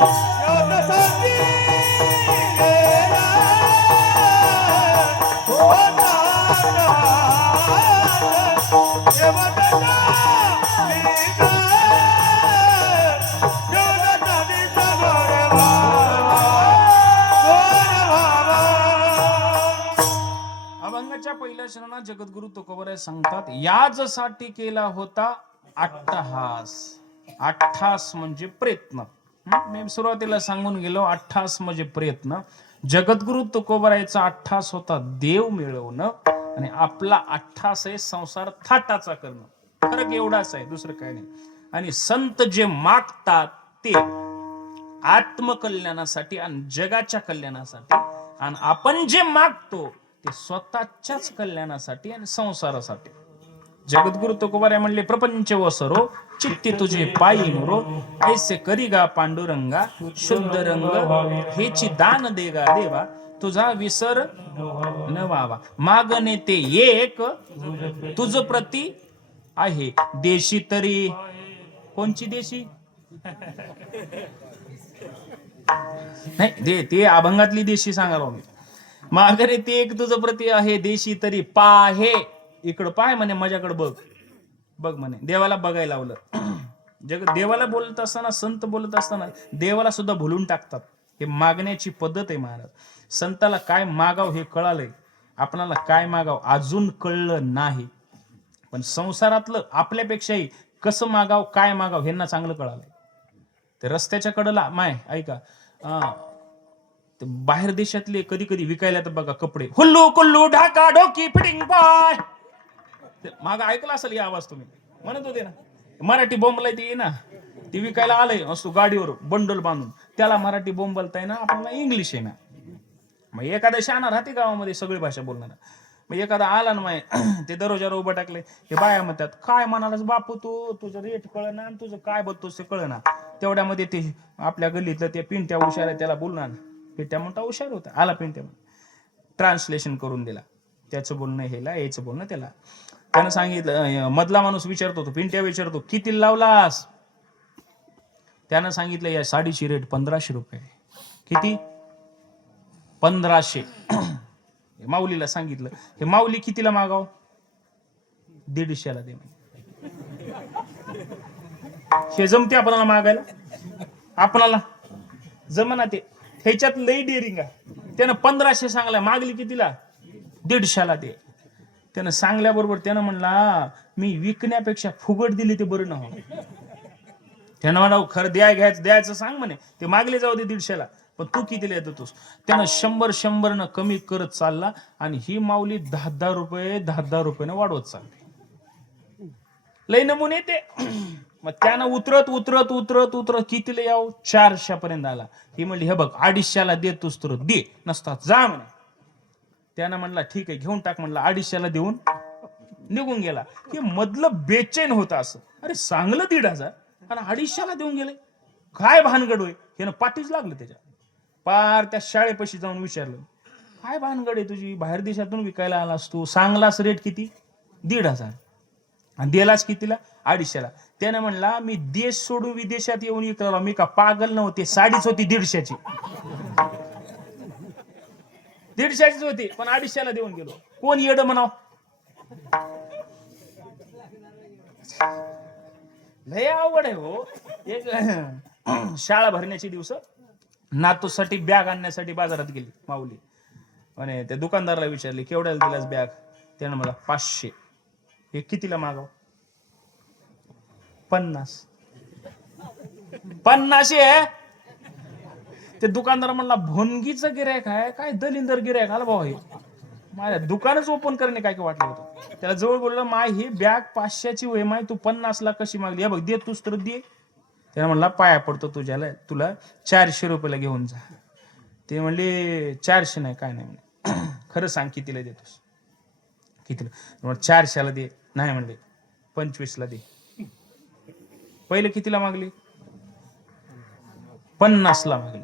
योगासाठी गेला होता देवताचा लीला योगासाठीचा गोरे बाबा अभंगाच्या पहिल्या शरणात जगद्गुरु तुकोबराय सांगतात, याजसाठी केला होता अट्टहास. अट्टहास म्हणजे प्रयत्न. मी सुरुवातीला सांगून गेलो, अट्टहास म्हणजे प्रयत्न. जगद्गुरु तुकोबरायचा अट्टहास होता देव मिळवणं, आणि आपला अट्टहास आहे संसार थाटाचा करणं. फरक एवढाच आहे, दुसरं काय नाही. आणि संत जे मागतात ते आत्मकल्याणासाठी आणि जगाच्या कल्याणासाठी, आणि आपण जे मागतो ते स्वतःच्याच कल्याणासाठी आणि संसारासाठी. जगद्गुरु तुकोबाराय म्हणले, प्रपंच वसरो चित्ती तुझे पायी मुरो, ऐसे करीगा पांडुरंगा शुद्ध रंग, हेची दान देगा देवा तुझा विसर न व्हावा. मागणे ते एक तुझ प्रती आहे, देशी तरी कोणची देशी नाही, ते अभंगातली देशी सांगायला मी. मागणे ते एक तुझ प्रती आहे, देशी तरी पाहे. इकडं पाय म्हणे, माझ्याकडे बघ. बघ म्हणे, देवाला बघायला लावलं. देवाला बोलत असताना, संत बोलत असताना देवाला सुद्धा भुलून टाकतात. हे मागण्याची पद्धत आहे महाराज. संताला काय मागाव हे कळालंय, आपणाला काय मागाव अजून कळलं नाही. पण संसारातलं आपल्यापेक्षाही कसं मागाव, काय मागाव ह्यांना चांगलं कळालंय. ते रस्त्याच्या कडेला माय ऐका, ते बाहेर देशातले कधी कधी विकायला तर बघा कपडे, हुल्लू कुल्लू ढाका डोकी फिटिंग पाय. माग ऐकला असेल या आवाज, तुम्ही म्हणत होते ना. मराठी बोंबलाय ते ना, ती विकायला आलंय असतो गाडीवर बंडल बांधून. त्याला मराठी बोंबलताय ना, आपल्याला इंग्लिश आहे ना. मग एखादा शहाणा राहते गावामध्ये सगळी भाषा बोलणारा. मग एखादा आला ना माय, ते दरोजावर उभं टाकले, हे बाया म्हणतात, काय म्हणालास बापू तू, तुझं रेट कळ ना, तुझं काय बोलतोस ते कळ ना. तेवढ्यामध्ये ते आपल्या गल्लीतलं ते पिंट्या हुशार आहे, त्याला बोलणार ना. पिंट्या म्हणता हुशार होता, आला पिंट्या ट्रान्सलेशन करून दिला. त्याचं बोलणं ह्याला, याचं बोलणं त्याला. त्यानं सांगितलं, मधला माणूस विचारतो, तो पिंट्या विचारतो, किती लावलास. त्यानं सांगितलं, या साडीची रेट 1500 रुपये. किती? 1500. माऊलीला सांगितलं, हे माऊली कितीला मागाव. 150ला दे. हे जमते आपल्याला मागायला, आपल्याला जमना ते. ह्याच्यात लई डेअरिंग आहे. त्यानं 1500 सांगला, मागली कितीला. 150ला दे. त्यानं सांगल्याबरोबर त्यानं म्हणला, मी विकण्यापेक्षा फुगट दिली ते बरं ना. त्यानं म्हणा, खरं द्यायचं सांग म्हणे, ते मागले जाऊ दे 150ला, पण तू कितीला देतोस. त्यानं 100 न कमी करत चालला, आणि ही माऊली 10 रुपये वाढवत चालली. लय नमुने ते. मग त्यानं उतरत कितीला याव, 400 पर्यंत आला. ही म्हणली, हे बघ 250ला देतोस तर दे, नसता जा म्हणे. त्यानं म्हणला, ठीक आहे घेऊन टाक म्हणला. 250ला देऊन निघून गेला. हे मधलं बेचैन होतं असं, अरे सांगलं 1,500 आणि 250ला देऊन गेले, काय भानगड होय. यानं पाठीच लागलं त्याच्या. पार त्या शाळेपाशी जाऊन विचारलं, काय भानगड आहे तुझी, बाहेर देशातून विकायला आलास तू, सांगलास रेट किती. 1,500 आणि दिलास कितीला. 250ला. त्यानं म्हणला, मी देश सोडून विदेशात येऊन विकला, मी का पागल नव्हते. साडीच होती 150ची. 150ची होती, पण 250ला देऊन गेलो. कोण येड म्हणाव. लय अवघड आहे हो. एक शाळा भरण्याची दिवस, नातूसाठी बॅग आणण्यासाठी बाजारात गेली माऊली, आणि त्या दुकानदाराला विचारले, केवढ्याला दिलास बॅग. त्यानं मला 500. हे कितीला मागाव. 50 आहे. ते दुकानदार म्हणला, भोनगीचं गिरायक आहे काय, दलिंदर गिरायक आला भाऊ. हे माझ्या दुकानच ओपन करणे काय वाटलं होतं. त्याला जवळ बोललं, माय ही बॅग 500ची वय, माय तू 50ला कशी मागली. बघ दे तूच तर दे. त्याला म्हणला, पाया पडतो तुला 400 रुपयाला घेऊन जा. ते म्हणले, 400 नाही काय नाही म्हणे, खरं सांग कितीला देतोस. कितीला. 400ला दे. नाही म्हणले, 25ला दे. पहिले कितीला मागली. 50ला मागली.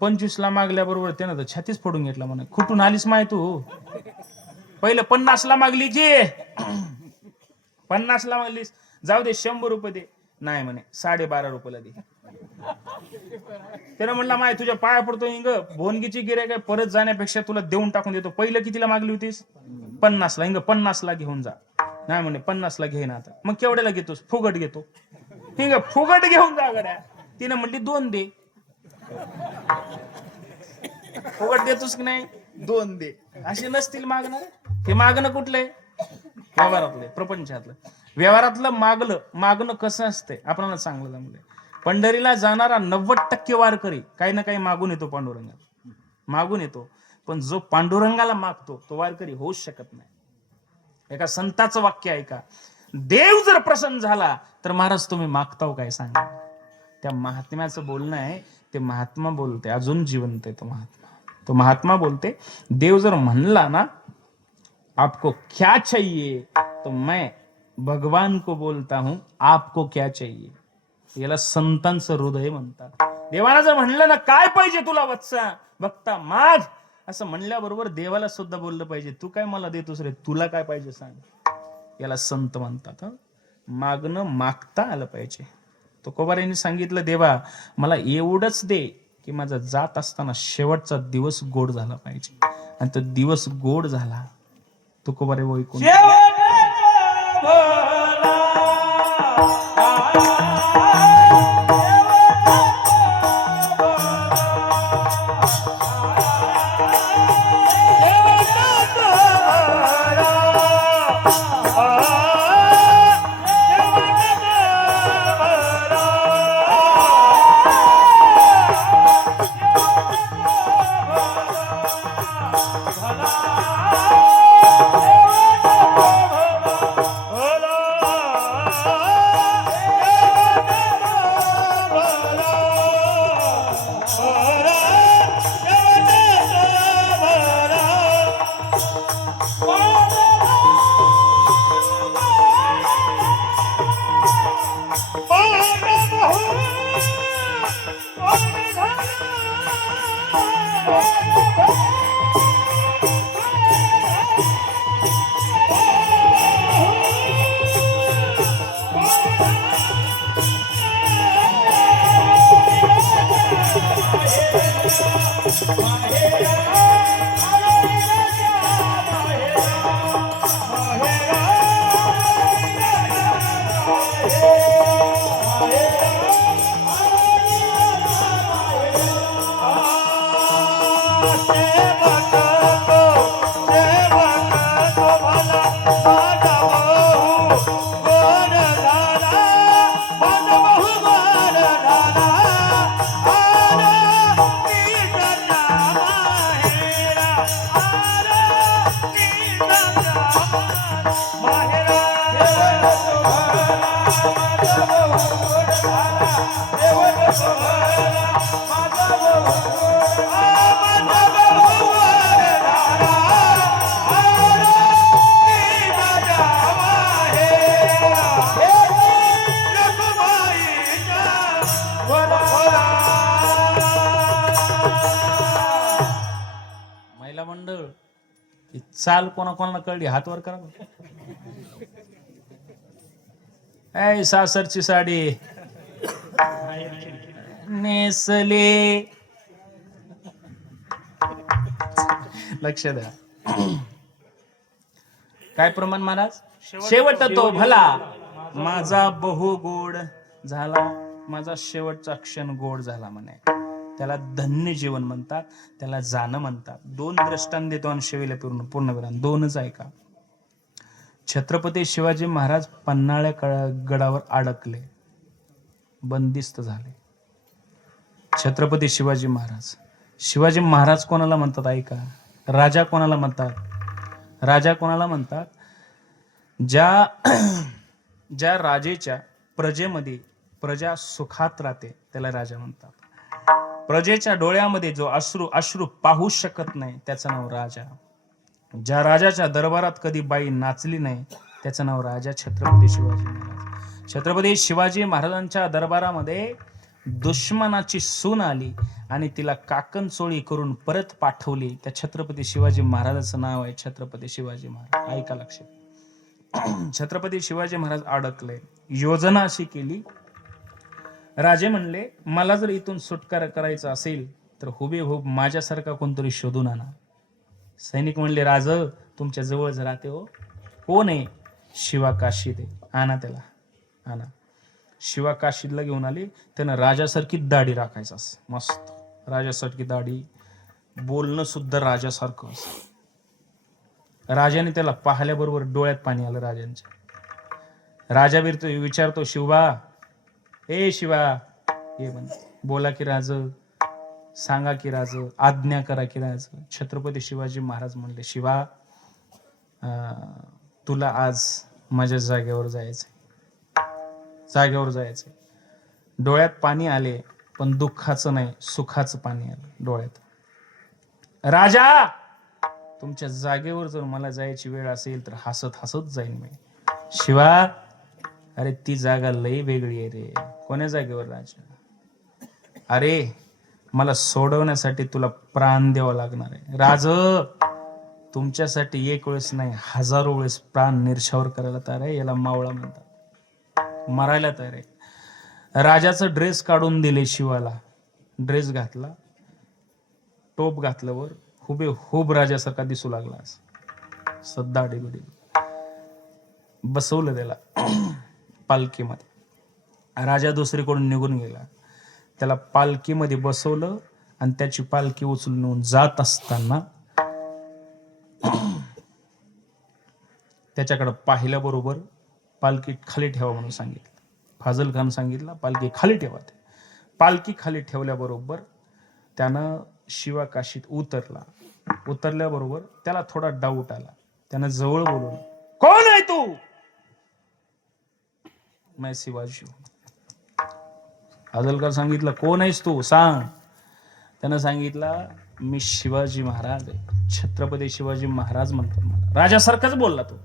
25ला मागल्याबरोबर त्यानं तर छातीच फोडून घेतला म्हणे, कुठून आलीस माय तू. पहिले 50ला मागली की. 50ला मागलीस, जाऊ दे 100 रुपये दे. नाही म्हणे, 12.5 रुपयाला दे. त्यानं म्हणला माय तुझ्या पाया पडतो ग, भोनगीची गिऱ्हाईक काय परत जाण्यापेक्षा तुला देऊन टाकून देतो. पहिलं कितीला मागली होतीस? 50ला. इंग 50ला घेऊन जा. नाही म्हणे 50ला घे ना आता. मग केवढ्याला घेतोस? फुगट घेतो. हिंग फुगट घेऊन जा गड्या. तिनं म्हणली 2 दे. फुगट देतोस की नाही? 2 दे. असे नसतील मागणार. हे मागणं कुठलंय? व्यवहारातलं, प्रपंचातलं. व्यवहारातलं मागणं कसं असतंय आपल्याला चांगलं जमलंय. पंढरीला जाणारा 90% वारकरी काही ना काही मागून येतो पांडुरंगाला. मागून येतो. पण जो पांडुरंगाला मागतो तो वारकरी होऊच शकत नाही. एका संताचं वाक्य ऐका, देव जर प्रसन्न झाला तर महाराज तुम्ही मागताव काय सांगा. त्या महात्म्याचं बोलणं आहे. ते महात्मा बोलते, अजून जिवंत आहे तो महात्मा. तो महात्मा बोलते, देव जर म्हणला ना आपको क्या चाहिए, तो मैं भगवान को बोलता हूं आपको क्या चाहिए. याला संतांचं हृदय म्हणतात. देवाला जर म्हणलं ना काय पाहिजे तुला वत्सा भक्ता माग, असं म्हणल्याबरोबर देवाला सुद्धा बोललं पाहिजे तू काय मला देतोस रे, तुला काय पाहिजे सांग. याला संत म्हणतात. मागणं मागता आलं पाहिजे. तुकोबारायांनी सांगितलं, देवा मला एवढंच दे की माझा जात असताना शेवटचा दिवस गोड झाला पाहिजे. आणि तो दिवस गोड झाला. तुकोबारे वैकुंठ महिला मंडळ ही चाल कोणाकोणाला कळली हात वर करा. ऐ सासरची साडी नेसले. लक्ष द्या. काय प्रमाण महाराज? शेवट तो भला माझा बहु गोड झाला. माझा शेवटचा क्षण गोड झाला म्हणे. त्याला धन्य जीवन म्हणतात, त्याला जाणं म्हणतात. 2 दृष्टांत देतो आणि शेवीला पूर्णविराम. 2च ऐका. छत्रपती शिवाजी महाराज पन्हाळ्या गडावर अडकले, बंदिस्त झाले. छत्रपती शिवाजी महाराज. शिवाजी महाराज कोणाला म्हणतात ऐका. राजा कोणाला म्हणतात? राजा कोणाला म्हणतात? ज्या राजेच्या प्रजेमध्ये प्रजा सुखात राहते त्याला राजा म्हणतात. प्रजेच्या डोळ्यामध्ये जो अश्रू पाहू शकत नाही त्याचं नाव राजा. ज्या राजाच्या दरबारात कधी बाई नाचली नाही त्याचं नाव राजा छत्रपती शिवाजी महाराज. छत्रपती शिवाजी महाराजांच्या दरबारामध्ये दुश्मनाची सून आली आणि तिला काकणचोळी करून परत पाठवली. त्या छत्रपती शिवाजी महाराजाचं नाव आहे छत्रपती शिवाजी महाराज. ऐका लक्षात. छत्रपती शिवाजी महाराज अडकले. योजना अशी केली, राजे म्हणले मला जर इथून सुटका करायचा असेल तर हुबेहूब माझ्यासारखा कोणतरी शोधून आणा. सैनिक म्हणले राज तुमच्या जवळच राहते हो. कोण आहे? शिवा काशीद आहे. आणा त्याला, आणा. शिवा काशीदला घेऊन आले. त्यानं राजासारखी दाढी राखायचा, मस्त राजासारखी दाढी, बोलणं सुद्धा राजासारखं असं. राजाने त्याला पाहिल्याबरोबर डोळ्यात पाणी आलं राजांच्या. राजा विचारतो शिवा, ए शिवा, ये म्हण, बोला की राज, सांगा की राज, आज्ञा करा की राज. छत्रपती शिवाजी महाराज म्हणले शिवा तुला आज माझ्या जागेवर जायचंय, जागेवर जायचंय. डोळ्यात पाणी आले पण दुःखाचं नाही, सुखाचं पाणी आलं डोळ्यात. राजा तुमच्या जागेवर जर मला जायची वेळ असेल तर हसत हसत जाईन मी. शिवा अरे ती जागा लई वेगळी आहे रे. कोण्या जागेवर राजा? अरे मला सोडवण्यासाठी तुला प्राण द्यावा लागणार आहे. राज तुमच्यासाठी एक वेळेस नाही हजारो वेळेस प्राण निर्शावर करायला तयार आहे. याला मावळा म्हणतात, मरायला तयार आहे. राजाचं ड्रेस काढून दिले शिवाला. ड्रेस घातला, टोप घातलं वर, हुबेहूब राजासारखा दिसू लागला. सद्दाडी बिडी बसवलं त्याला पालखीमध्ये. राजा दुसरीकडून निघून गेला. त्याला पालखीमध्ये बसवलं आणि त्याची पालखी उचलून नेऊन जात असताना त्याच्याकडे पाहिल्याबरोबर पालखी खाली ठेवा म्हणून सांगितलं. फाजल खान सांगितलं पालखी खाली ठेवा. पालखी खाली ठेवल्याबरोबर त्यानं शिवा काशीत उतरला. उतरल्याबरोबर त्याला थोडा डाऊट आला. त्यानं जवळ बोलवलं, कोण आहे तू? मैं शिवाजी हूं. फाजलकर सांगितलं कोण आहेस तू सांग. त्यानं सांगितलं मी शिवाजी महाराज आहे, छत्रपती शिवाजी महाराज म्हणतात मला. राजासारखाच बोलला तो.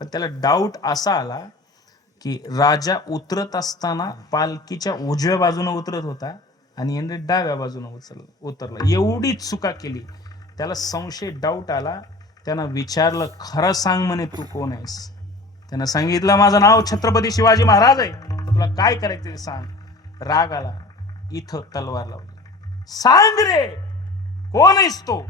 पण त्याला डाऊट असा आला की राजा उतरत असताना पालखीच्या उजव्या बाजूने उतरत होता आणि यांनी डाव्या बाजूने उतरला. एवढी चुका केली. त्याला संशय, डाऊट आला. त्यानं विचारलं खरं सांग म्हणे तू कोण आहेस? त्यानं सांगितलं माझं नाव छत्रपती शिवाजी महाराज आहे, तुला काय करायचं ते सांग. राग आला, इथं तलवार लावली. सांग रे कोण आहेस तो?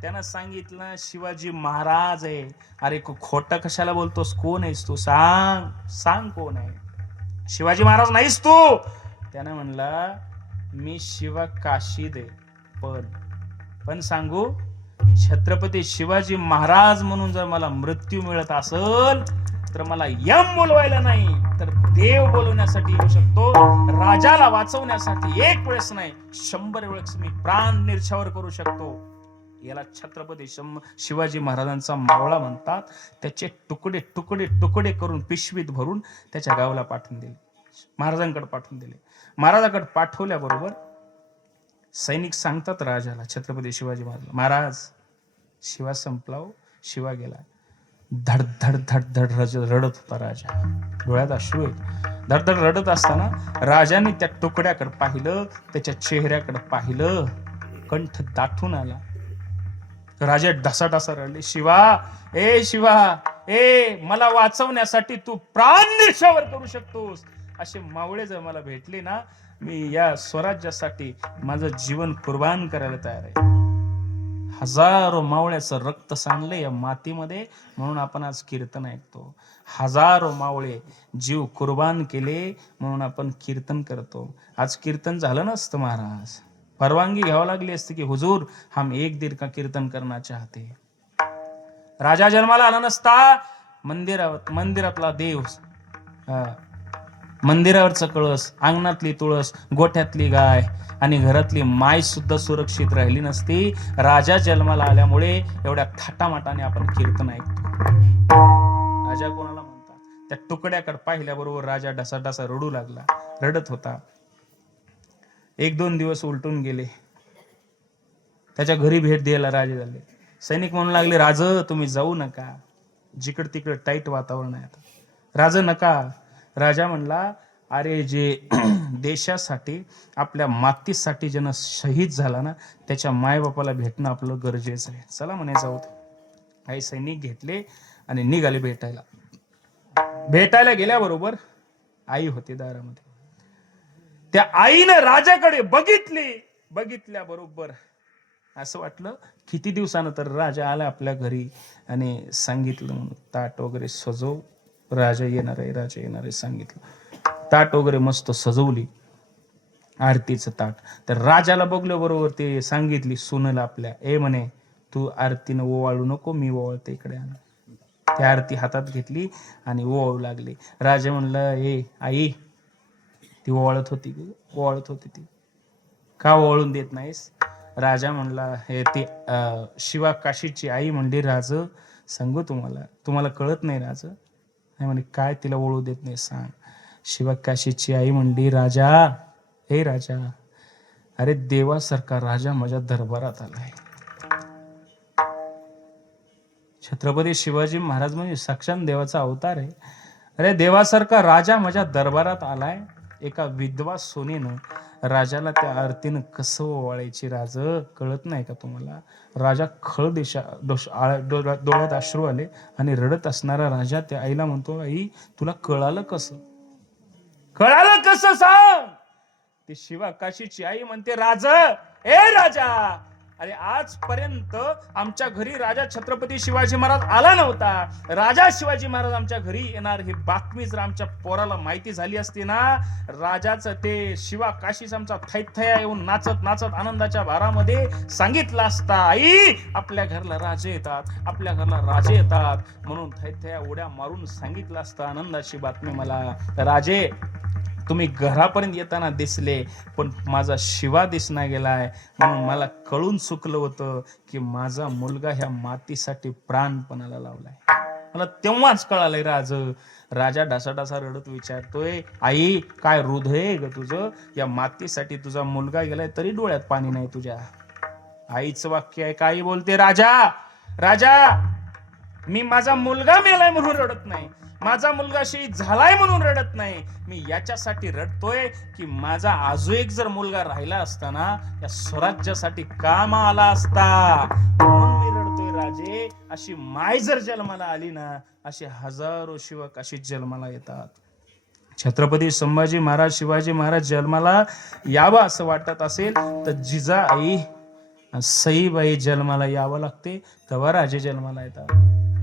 त्यानं सांगितलं शिवाजी महाराज आहे. अरे खोटं कशाला बोलतोस? कोण आहेस तू? सांग, सांग कोण आहे? शिवाजी महाराज नाहीस तू? त्यानं म्हणला मी शिवा काशीद आहे. पण सांगू, छत्रपती शिवाजी महाराज म्हणून जर मला मृत्यू मिळत असेल तर मला यम बोलवायला नाही तर देव बोलवण्यासाठी येऊ शकतो. राजाला वाचवण्यासाठी एक वेळेस नाही 100 वेळेस मी प्राण निर्छावर करू शकतो. याला छत्रपती शिवाजी महाराजांचा मावळा म्हणतात. त्याचे तुकडे तुकडे तुकडे करून पिशवीत भरून त्याच्या गावाला पाठवून दिले, महाराजांकडे पाठवून दिले. महाराजांकडे पाठवल्याबरोबर सैनिक सांगतात राजाला, छत्रपती शिवाजी महाराज शिवा संपला, शिवा गेला. धड धड धड धड रडत होता राजा, डोळ्यात अश्रू आहेत. धड धड रडत असताना राजाने त्या तुकड्याकडे पाहिलं, त्याच्या चेहऱ्याकडे पाहिलं, कंठ दाटून आला. राजा ढसाढसा रडले, शिवा, ए शिवा, ए मला वाचवण्यासाठी तू प्राण निर्छावर करू शकतोस. असे मावळे जर मला भेटले ना, मी या स्वराज्यासाठी माझं जीवन कुर्बान करायला तयार आहे. हजारो मावळ्याचं रक्त सांडले या मातीमध्ये, म्हणून आपण आज कीर्तन ऐकतो. हजारो मावळे जीव कुर्बान केले म्हणून आपण कीर्तन करतो. आज कीर्तन झालं नसतं महाराज, परवानगी घ्यावी लागली असती की हुजूर हम एक दिन का कीर्तन करना चाहते. राजा जन्माला आला नसता, मंदिरातला देव, मंदिरावरचा कळस, अंगणातली तुळस, गोठ्यातली गाय आणि घरातली माय सुद्धा सुरक्षित राहिली नसती. राजा जन्माला आल्यामुळे एवढ्या थाटामाटाने आपण कीर्तन ऐकतो. राजा कोणाला म्हणतात? त्या तुकड्याकडे पाहिल्याबरोबर राजा ढसाढसा रडू लागला, रडत होता. 1-2 दिवस उलटून गेले. त्याच्या घरी भेट द्यायला राजे झाले. सैनिक म्हणू लागले, राज तुम्ही जाऊ नका, जिकड तिकड टाईट वातावरण आहे आता. राज नका. राजा म्हणला, अरे जे देशासाठी, आपल्या मातीसाठी ज्यानं शहीद झाला ना, त्याच्या मायबापाला भेटणं आपलं गरजेचं आहे. चला म्हणे जाऊ. काही सैनिक घेतले आणि निघाले भेटायला. भेटायला गेल्याबरोबर आई होती दारामध्ये. त्या आईनं राजाकडे बघितल्याबरोबर असं वाटलं किती दिवसानं तर राजा आला आपल्या घरी आणि सांगितलं म्हणून ताट वगैरे सजव, राजा येणार आहे सांगितलं. ताट वगैरे मस्त सजवली, आरतीचं ताट. तर राजाला बघल्या बरोबर ते सांगितली सुनला आपल्या, ए म्हणे तू आरतीनं ओवाळू नको, मी ओवाळते, इकडे आण. ती आरती हातात घेतली आणि ओवाळू लागली. राजा म्हणलं, ए आई, ती ओवाळत होती ती, का ओवाळून देत नाहीस? राजा म्हणला, हे ती शिवा काशीची आई म्हणली, राज सांगू तुम्हाला कळत नाही राज? नाही म्हणे, काय तिला ओळू देत नाही सांग. शिवा काशीची आई म्हणली, राजा, हे राजा, अरे देवासारखा राजा माझ्या दरबारात आलाय. छत्रपती शिवाजी महाराज म्हणजे साक्षात देवाचा अवतार आहे. अरे देवासारखा राजा माझ्या दरबारात आलाय. एका विधवा सोनीनं राजाला त्या आरतीनं कसं ओवाळायची राज कळत नाही का तुम्हाला? राजा डोळ्यात अश्रू आले आणि रडत असणारा राजा त्या आईला म्हणतो, आई तुला कळालं कसं सांग. ती शिवा काशीची आई म्हणते, राजा, अरे आजपर्यंत आमच्या घरी राजा छत्रपती शिवाजी महाराज आला नव्हता. राजा शिवाजी महाराज आमच्या घरी येणार ही बातमी जर आमच्या पोराला माहिती झाली असती ना, राजाचं ते शिवा काशीच आमचा थैथया येऊन नाचत नाचत आनंदाच्या भारामध्ये सांगितलं असता, आई आपल्या घरला राजे येतात म्हणून थैथया उड्या मारून सांगितलं असतं आनंदाची बातमी मला. राजे तुम्ही घरापर्यंत येताना दिसले, पण माझा शिवा दिसना गेलाय, म्हणून मला कळून चुकलं होतं की माझा मुलगा ह्या मातीसाठी प्राणपणाला लावलाय. मला तेव्हाच कळालंय राजा ढासाढासा रडत विचारतोय, आई काय हृदय ग तुझं? या मातीसाठी तुझा मुलगा गेलाय तरी डोळ्यात पाणी नाही तुझ्या. आईचं वाक्य आहे, काही बोलते, राजा मी माझा मुलगा मेलाय म्हणून रडत नाही, माझा मुलगा शहीद झालाय म्हणून रडत नाही, मी याच्यासाठी रडतोय की माझा आजू एक जर मुलगा राहिला असता ना, या स्वराज्यासाठी काम आला असता, म्हणून मी रडतोय राजे. अशी माय जर जन्माला आली ना, असे हजारो शिवक अशी जन्माला येतात. छत्रपती संभाजी महाराज शिवाजी महाराज जन्माला यावं असं वाटत असेल तर जिजाई सईबाई जन्माला यावं लागते, तेव्हा राजे जन्माला येतात.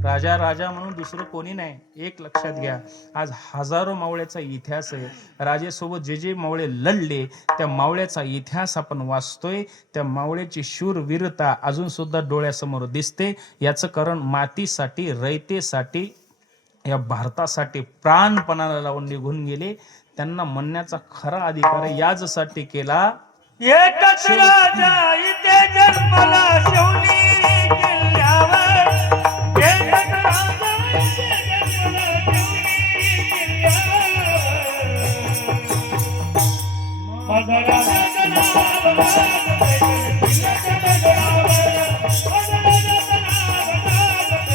राजा म्हणून दुसरं कोणी नाही. एक लक्षात घ्या, आज हजारो मावळ्याचा इतिहास आहे. राजेसोबत जे मावळे लढले त्या मावळ्याचा इतिहास आपण वाचतोय. त्या मावळ्याची शूरवीरता अजून सुद्धा डोळ्यासमोर दिसते. याचं कारण मातीसाठी, रयतेसाठी, या भारतासाठी प्राणपणाला लावून निघून गेले. त्यांना म्हणण्याचा खरा अधिकार याचसाठी केला, एकच राजा इथे जन्माला शिवनेरी किल्ल्यावर, एकच राजा इथे जन्माला शिवनेरी किल्ल्यावर. माझा राजाचं नाव किल्ल्याच्या दगडावर, माझा राजाचं नाव किल्ल्याच्या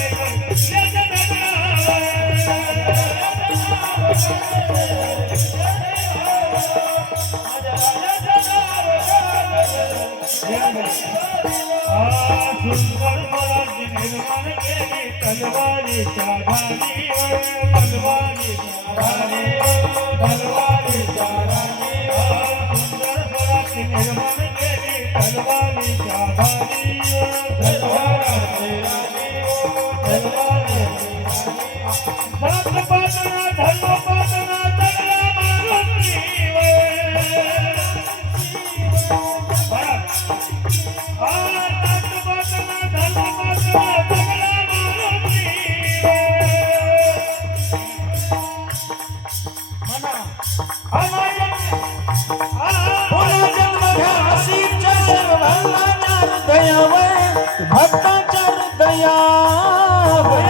सुंदर मुलांची निर्माण केली तलवारीच्या धारीवर, तलवारीच्या धारीवर. सुंदर मुलांची निर्माण केली तलवारीच्या धारीवर, तलवारीच्या धर्मपातना तगडा मारून भक्ताच्या हृदयावर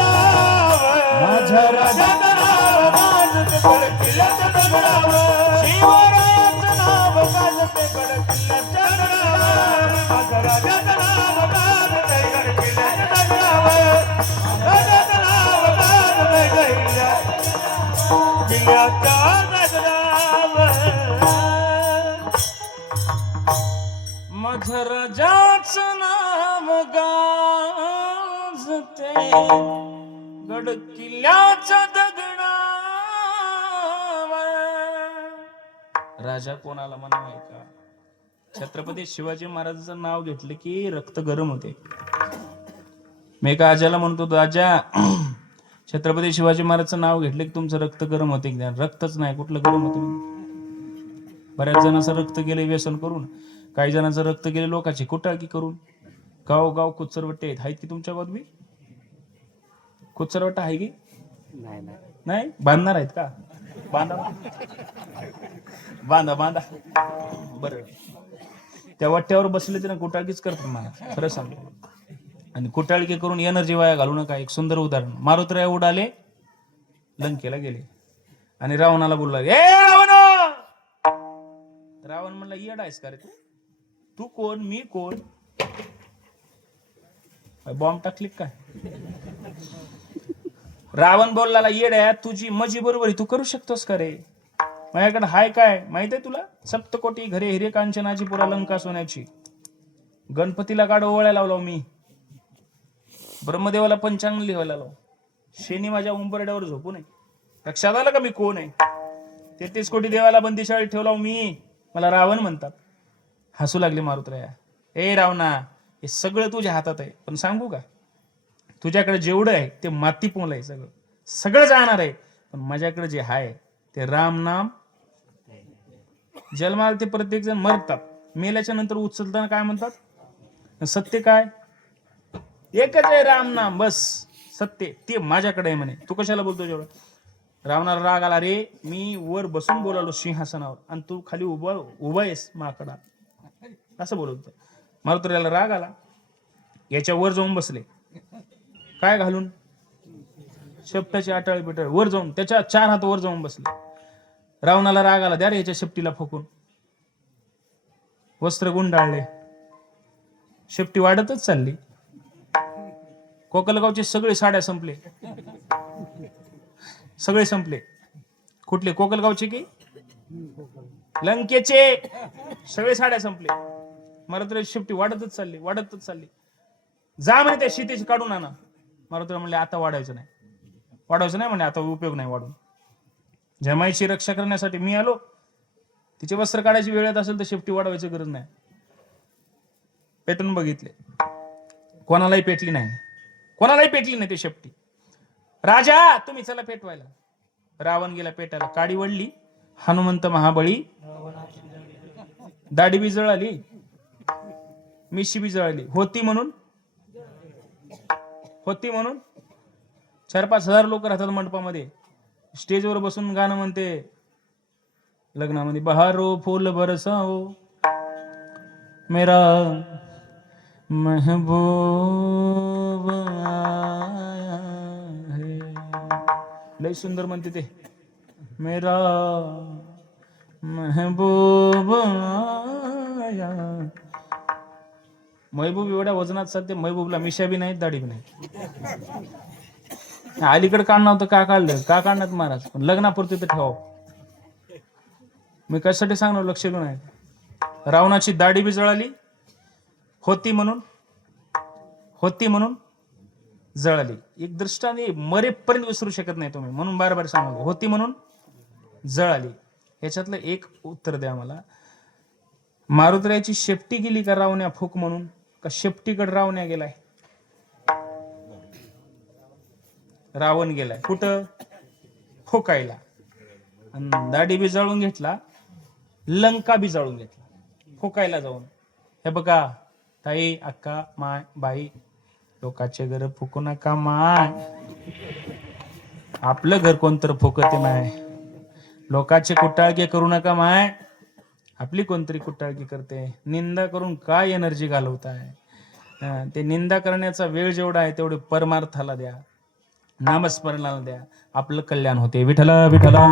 माझ्या राजाचं नाव गाजते किल्ल्याच्या दगडावर, शिवरायाचं नाव गाजते किल्ल्याच्या दगडावर, माझ्या राजाचं नाव गाजते किल्ल्याच्या दगडावर, राजाचं नाव गाजते किल्ल्याच्या दगडावर. माझ्या राजाचं नाव गाजते गड किल्ल्याच्या दगडावर, राजा कोणाला म्हणावं का? छत्रपती शिवाजी महाराजांचं नाव घेतलं की रक्त गरम होते. मी एका आजाला म्हणतो, राजा छत्रपती शिवाजी महाराजचं नाव घेतलं की तुमचं रक्त गरम होते. रक्तच नाही, कुठलं गरम होतं? बऱ्याच जणांचं रक्त गेले व्यसन करून, काही जणांचं रक्त गेले लोकांची कुटाळकी करून. गाव गाव कुचरवट्टे आहेत की तुमच्या गावात बी? कुचरवट्टा आहे की नाही? बांधणार आहेत का? बांधा बांधा बांधा. बरं, त्या वाट्यावर बसले ते ना कुटाळकीच करतात मला, खरं सांगतो. आणि कुटाळकी करून एनर्जी वाया घालू नका. एक सुंदर उदाहरण, मारुतराय उडाले, लंकेला गेले आणि रावणाला बोलला, ए रावण! रावण म्हणला, येड आहेस का रे तू? तू कोण, मी कोण? बॉम्ब टाकली काय? रावण बोलला, येड आहे, तुझी मजी बरोबर तू करू शकतोस का रे? माझ्याकडे हाय काय माहित आहे तुला? सप्तकोटी घरे हिरे कांचनाची पुरा लंका सोन्याची. गणपतीला गाड ओवाळायला लावलो मी, ब्रह्मदेवाला पंचांग लिहायला लाव, शेनी माझ्या उंबरड्यावर झोपू नये. लक्षात आलं का मी कोण आहे? 33 कोटी देवाला बंदिशाळीत ठेवला मी, मला रावण म्हणतात. हसू लागले मारुतराया. ए रावणा, हे सगळं तुझ्या हातात आहे, पण सांगू का, तुझ्याकडे जेवढं आहे ते माती पोल आहे. सगळं सगळं जाणार आहे, पण माझ्याकडे जे आहे ते राम नाम. जन्माला ते प्रत्येक जण मरतात, मेल्याच्या नंतर उचलताना काय म्हणतात? सत्य काय? एकच आहे, राम नाम, बस सत्य. ते माझ्याकडे आहे म्हणे. तू कशाला बोलतो जेवढं? रावणाला राग आला, रे मी वर बसून बोलालो सिंहासनावर आणि तू खाली उभा आहेस माकडा, असं बोलत. मारुतरायाला राग आला, याच्या वर जाऊन बसले. काय घालून? शेपटाची आटाळी पिटाळी वर जाऊन, त्याच्या 4 हात वर जाऊन बसले. रावणाला राग आला, द्या रे याच्या शेपटीला फुकून. वस्त्र गुंडाळले, शेपटी वाढतच चालली. कोकलगावचे सगळे साड्या संपले, सगळे संपले. कुठले? कोकलगावचे की लंकेचे? सगळे साड्या संपले. मारुतराय शेपटी वाढतच चालली, वाढतच चालली. जा म्हणे त्या सीतेची काढून आणा. मारुतराय म्हणले, आता वाढायचं नाही, वाढवायचं नाही म्हणे, आता उपयोग नाही वाढून. जमाईची रक्षा करण्यासाठी मी आलो, तिचे वस्त्र काढायची वेळ येत असेल तर शेपटी वाढवायची गरज नाही. पेटून बघितले, कोणालाही पेटली नाही, कोणालाही पेटली नाही ती शेपटी. राजा तुम्ही चला पेटवायला. रावण गेला पेटायला, काडी वडली, हनुमंत महाबळी, दाढी बी जळाली, मिशी बी जळाली. होती म्हणून 4-5 हजार लोक राहतात मंडपामध्ये. स्टेजवर बसून गाणं म्हणते लग्नामध्ये, बहारो फूल बरसाओ मेरा महबूब आया है. लय सुंदर म्हणते ते, मेरा महबूब आया. महबूब एवढ्या वजनात चालते, महबूबला मिशा बी नाही, दाढी बी नाही. अलीकडे काढणं होतं, का काढलं? का काढणार महाराज? पण लग्नापुरती तर ठेवा. मी कशासाठी सांगणार, लक्ष देऊ नये. रावणाची दाढी बी जळाली, होती म्हणून जळाली. एक दृष्टाने मरेपर्यंत विसरू शकत नाही तुम्ही, म्हणून बार बार सांगतो, होती म्हणून जळाली. याच्यातलं एक उत्तर द्या मला. मारुतरायाची शेपटी गेली का रावण्या फूक म्हणून, का शेपटीकडे रावण्या गेलाय? रावण गेलाय कुठं? फुकायला. आणि दाढी बी जळून घेतला, लंका बी जळून घेतला, फुकायला जाऊन. हे बघा ताई, अक्का, माय, बाई, लोकांचे घर फुकू नका माय. आपलं घर कोणतर फुकते माय. लोकांचे कुटाळके करू नका माय. आपली कोणतरी कुटाळकी करते. निंदा करून काय एनर्जी घालवताय? ते निंदा करण्याचा वेळ जेवढा आहे तेवढे परमार्थाला द्या, नामस्मरणाला द्या, आपलं कल्याण होते. विठला विठला.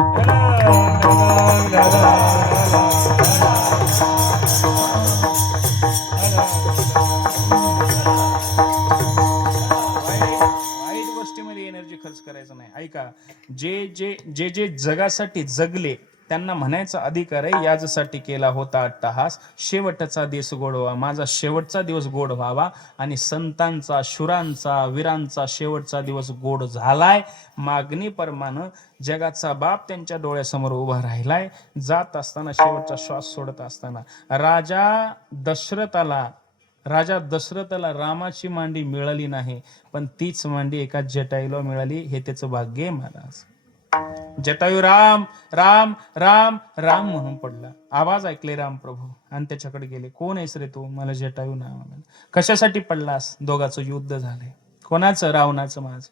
वाईट गोष्टीमध्ये एनर्जी खर्च करायचं नाही. ऐका, जे जे जे जे जगासाठी जगले त्यांना म्हणायचा अधिकार आहे, याच्यासाठी केला होता अट्टहास, शेवटचा दिवस गोड व्हावा, माझा शेवटचा दिवस गोड व्हावा. आणि संतांचा, शुरांचा, वीरांचा शेवटचा दिवस गोड झालाय. मागणीप्रमाणे जगाचा बाप त्यांच्या डोळ्यासमोर उभा राहिलाय. जात असताना, शेवटचा श्वास सोडत असताना राजा दशरथाला रामाची मांडी मिळाली नाही, पण तीच मांडी एका जटायूला मिळाली. हे त्याचं भाग्य आहे महाराज. जटायू राम राम राम राम म्हणून पडला. आवाज ऐकले राम प्रभू आणि त्याच्याकडे गेले. कोण आहेस रे तू? मला जटायू नाव. कशासाठी पडलास? दोघांचं युद्ध झालंय. कोणाचं? रावणाचं, माझं.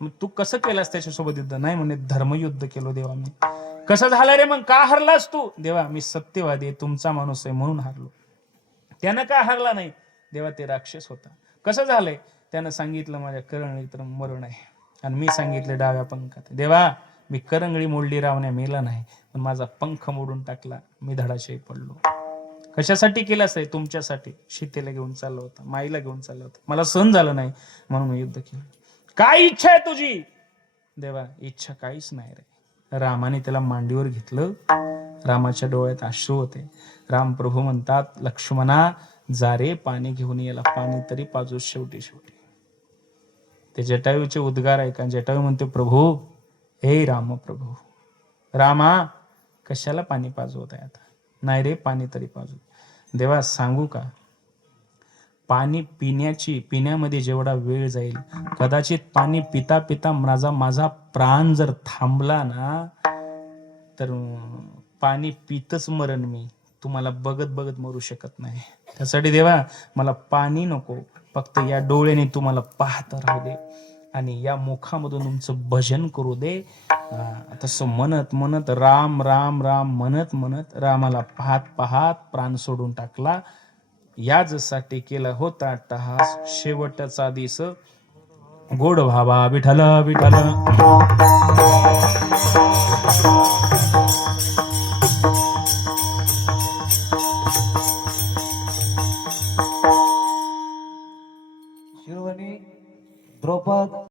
मग तू कसं केलास त्याच्यासोबत युद्ध? नाही म्हणे, धर्मयुद्ध केलो देवा मी. कसं झालं रे मग? का हरलास तू? देवा मी सत्यवादी आहे, तुमचा माणूस आहे म्हणून हारलो. त्यानं का हरला नाही? देवा ते राक्षस होता. कसं झालंय? त्यानं सांगितलं माझ्या करंगळी तर मरण आहे, आणि मी सांगितलं डाव्या पंखात. देवा मी करंगळी मोडली, रावण्या मेला नाही, पण माझा पंख मोडून टाकला, मी धडाशयी पडलो. कशासाठी केलास रे? तुमच्यासाठी. सीतेला घेऊन चालला होता, माईला घेऊन चालला होता, मला सहन झालं नाही म्हणून मी युद्ध केलं. काय इच्छा आहे तुझी? देवा इच्छा काहीच नाही रे. रामाने त्याला मांडीवर घेतलं. रामाच्या डोळ्यात अश्रू होते. राम प्रभू म्हणतात, लक्ष्मणा जा रे पाणी घेऊन, याला पाणी तरी पाजू शेवटी. ते जटायूचे उद्गार ऐका. जटायू म्हणते, प्रभू, हे राम प्रभू, रामा कशाला पाणी पाजवत आहे आता? नाही रे, पाणी तरी पाजू. देवा सांगू का, पाणी पिण्यामध्ये जेवढा वेळ जाईल, कदाचित पाणी पिता पिता माझा प्राण जर थांबला ना, तर पाणी पितच मरण मी. तुम्हाला बघत बघत मरू शकत नाही. त्यासाठी देवा मला पाणी नको, फक्त या डोळ्याने तुम्हाला पाहत राहू दे आणि या मुखामधून तुमचं भजन करू दे. तसं म्हणत म्हणत राम राम राम म्हणत रामाला पाहत पाहत प्राण सोडून टाकला. याचसाठी केला होता अट्टहास, शेवटचा दिस गोड व्हावा. विठ्ठल विठ्ठल. शिरोमणी द्रौपद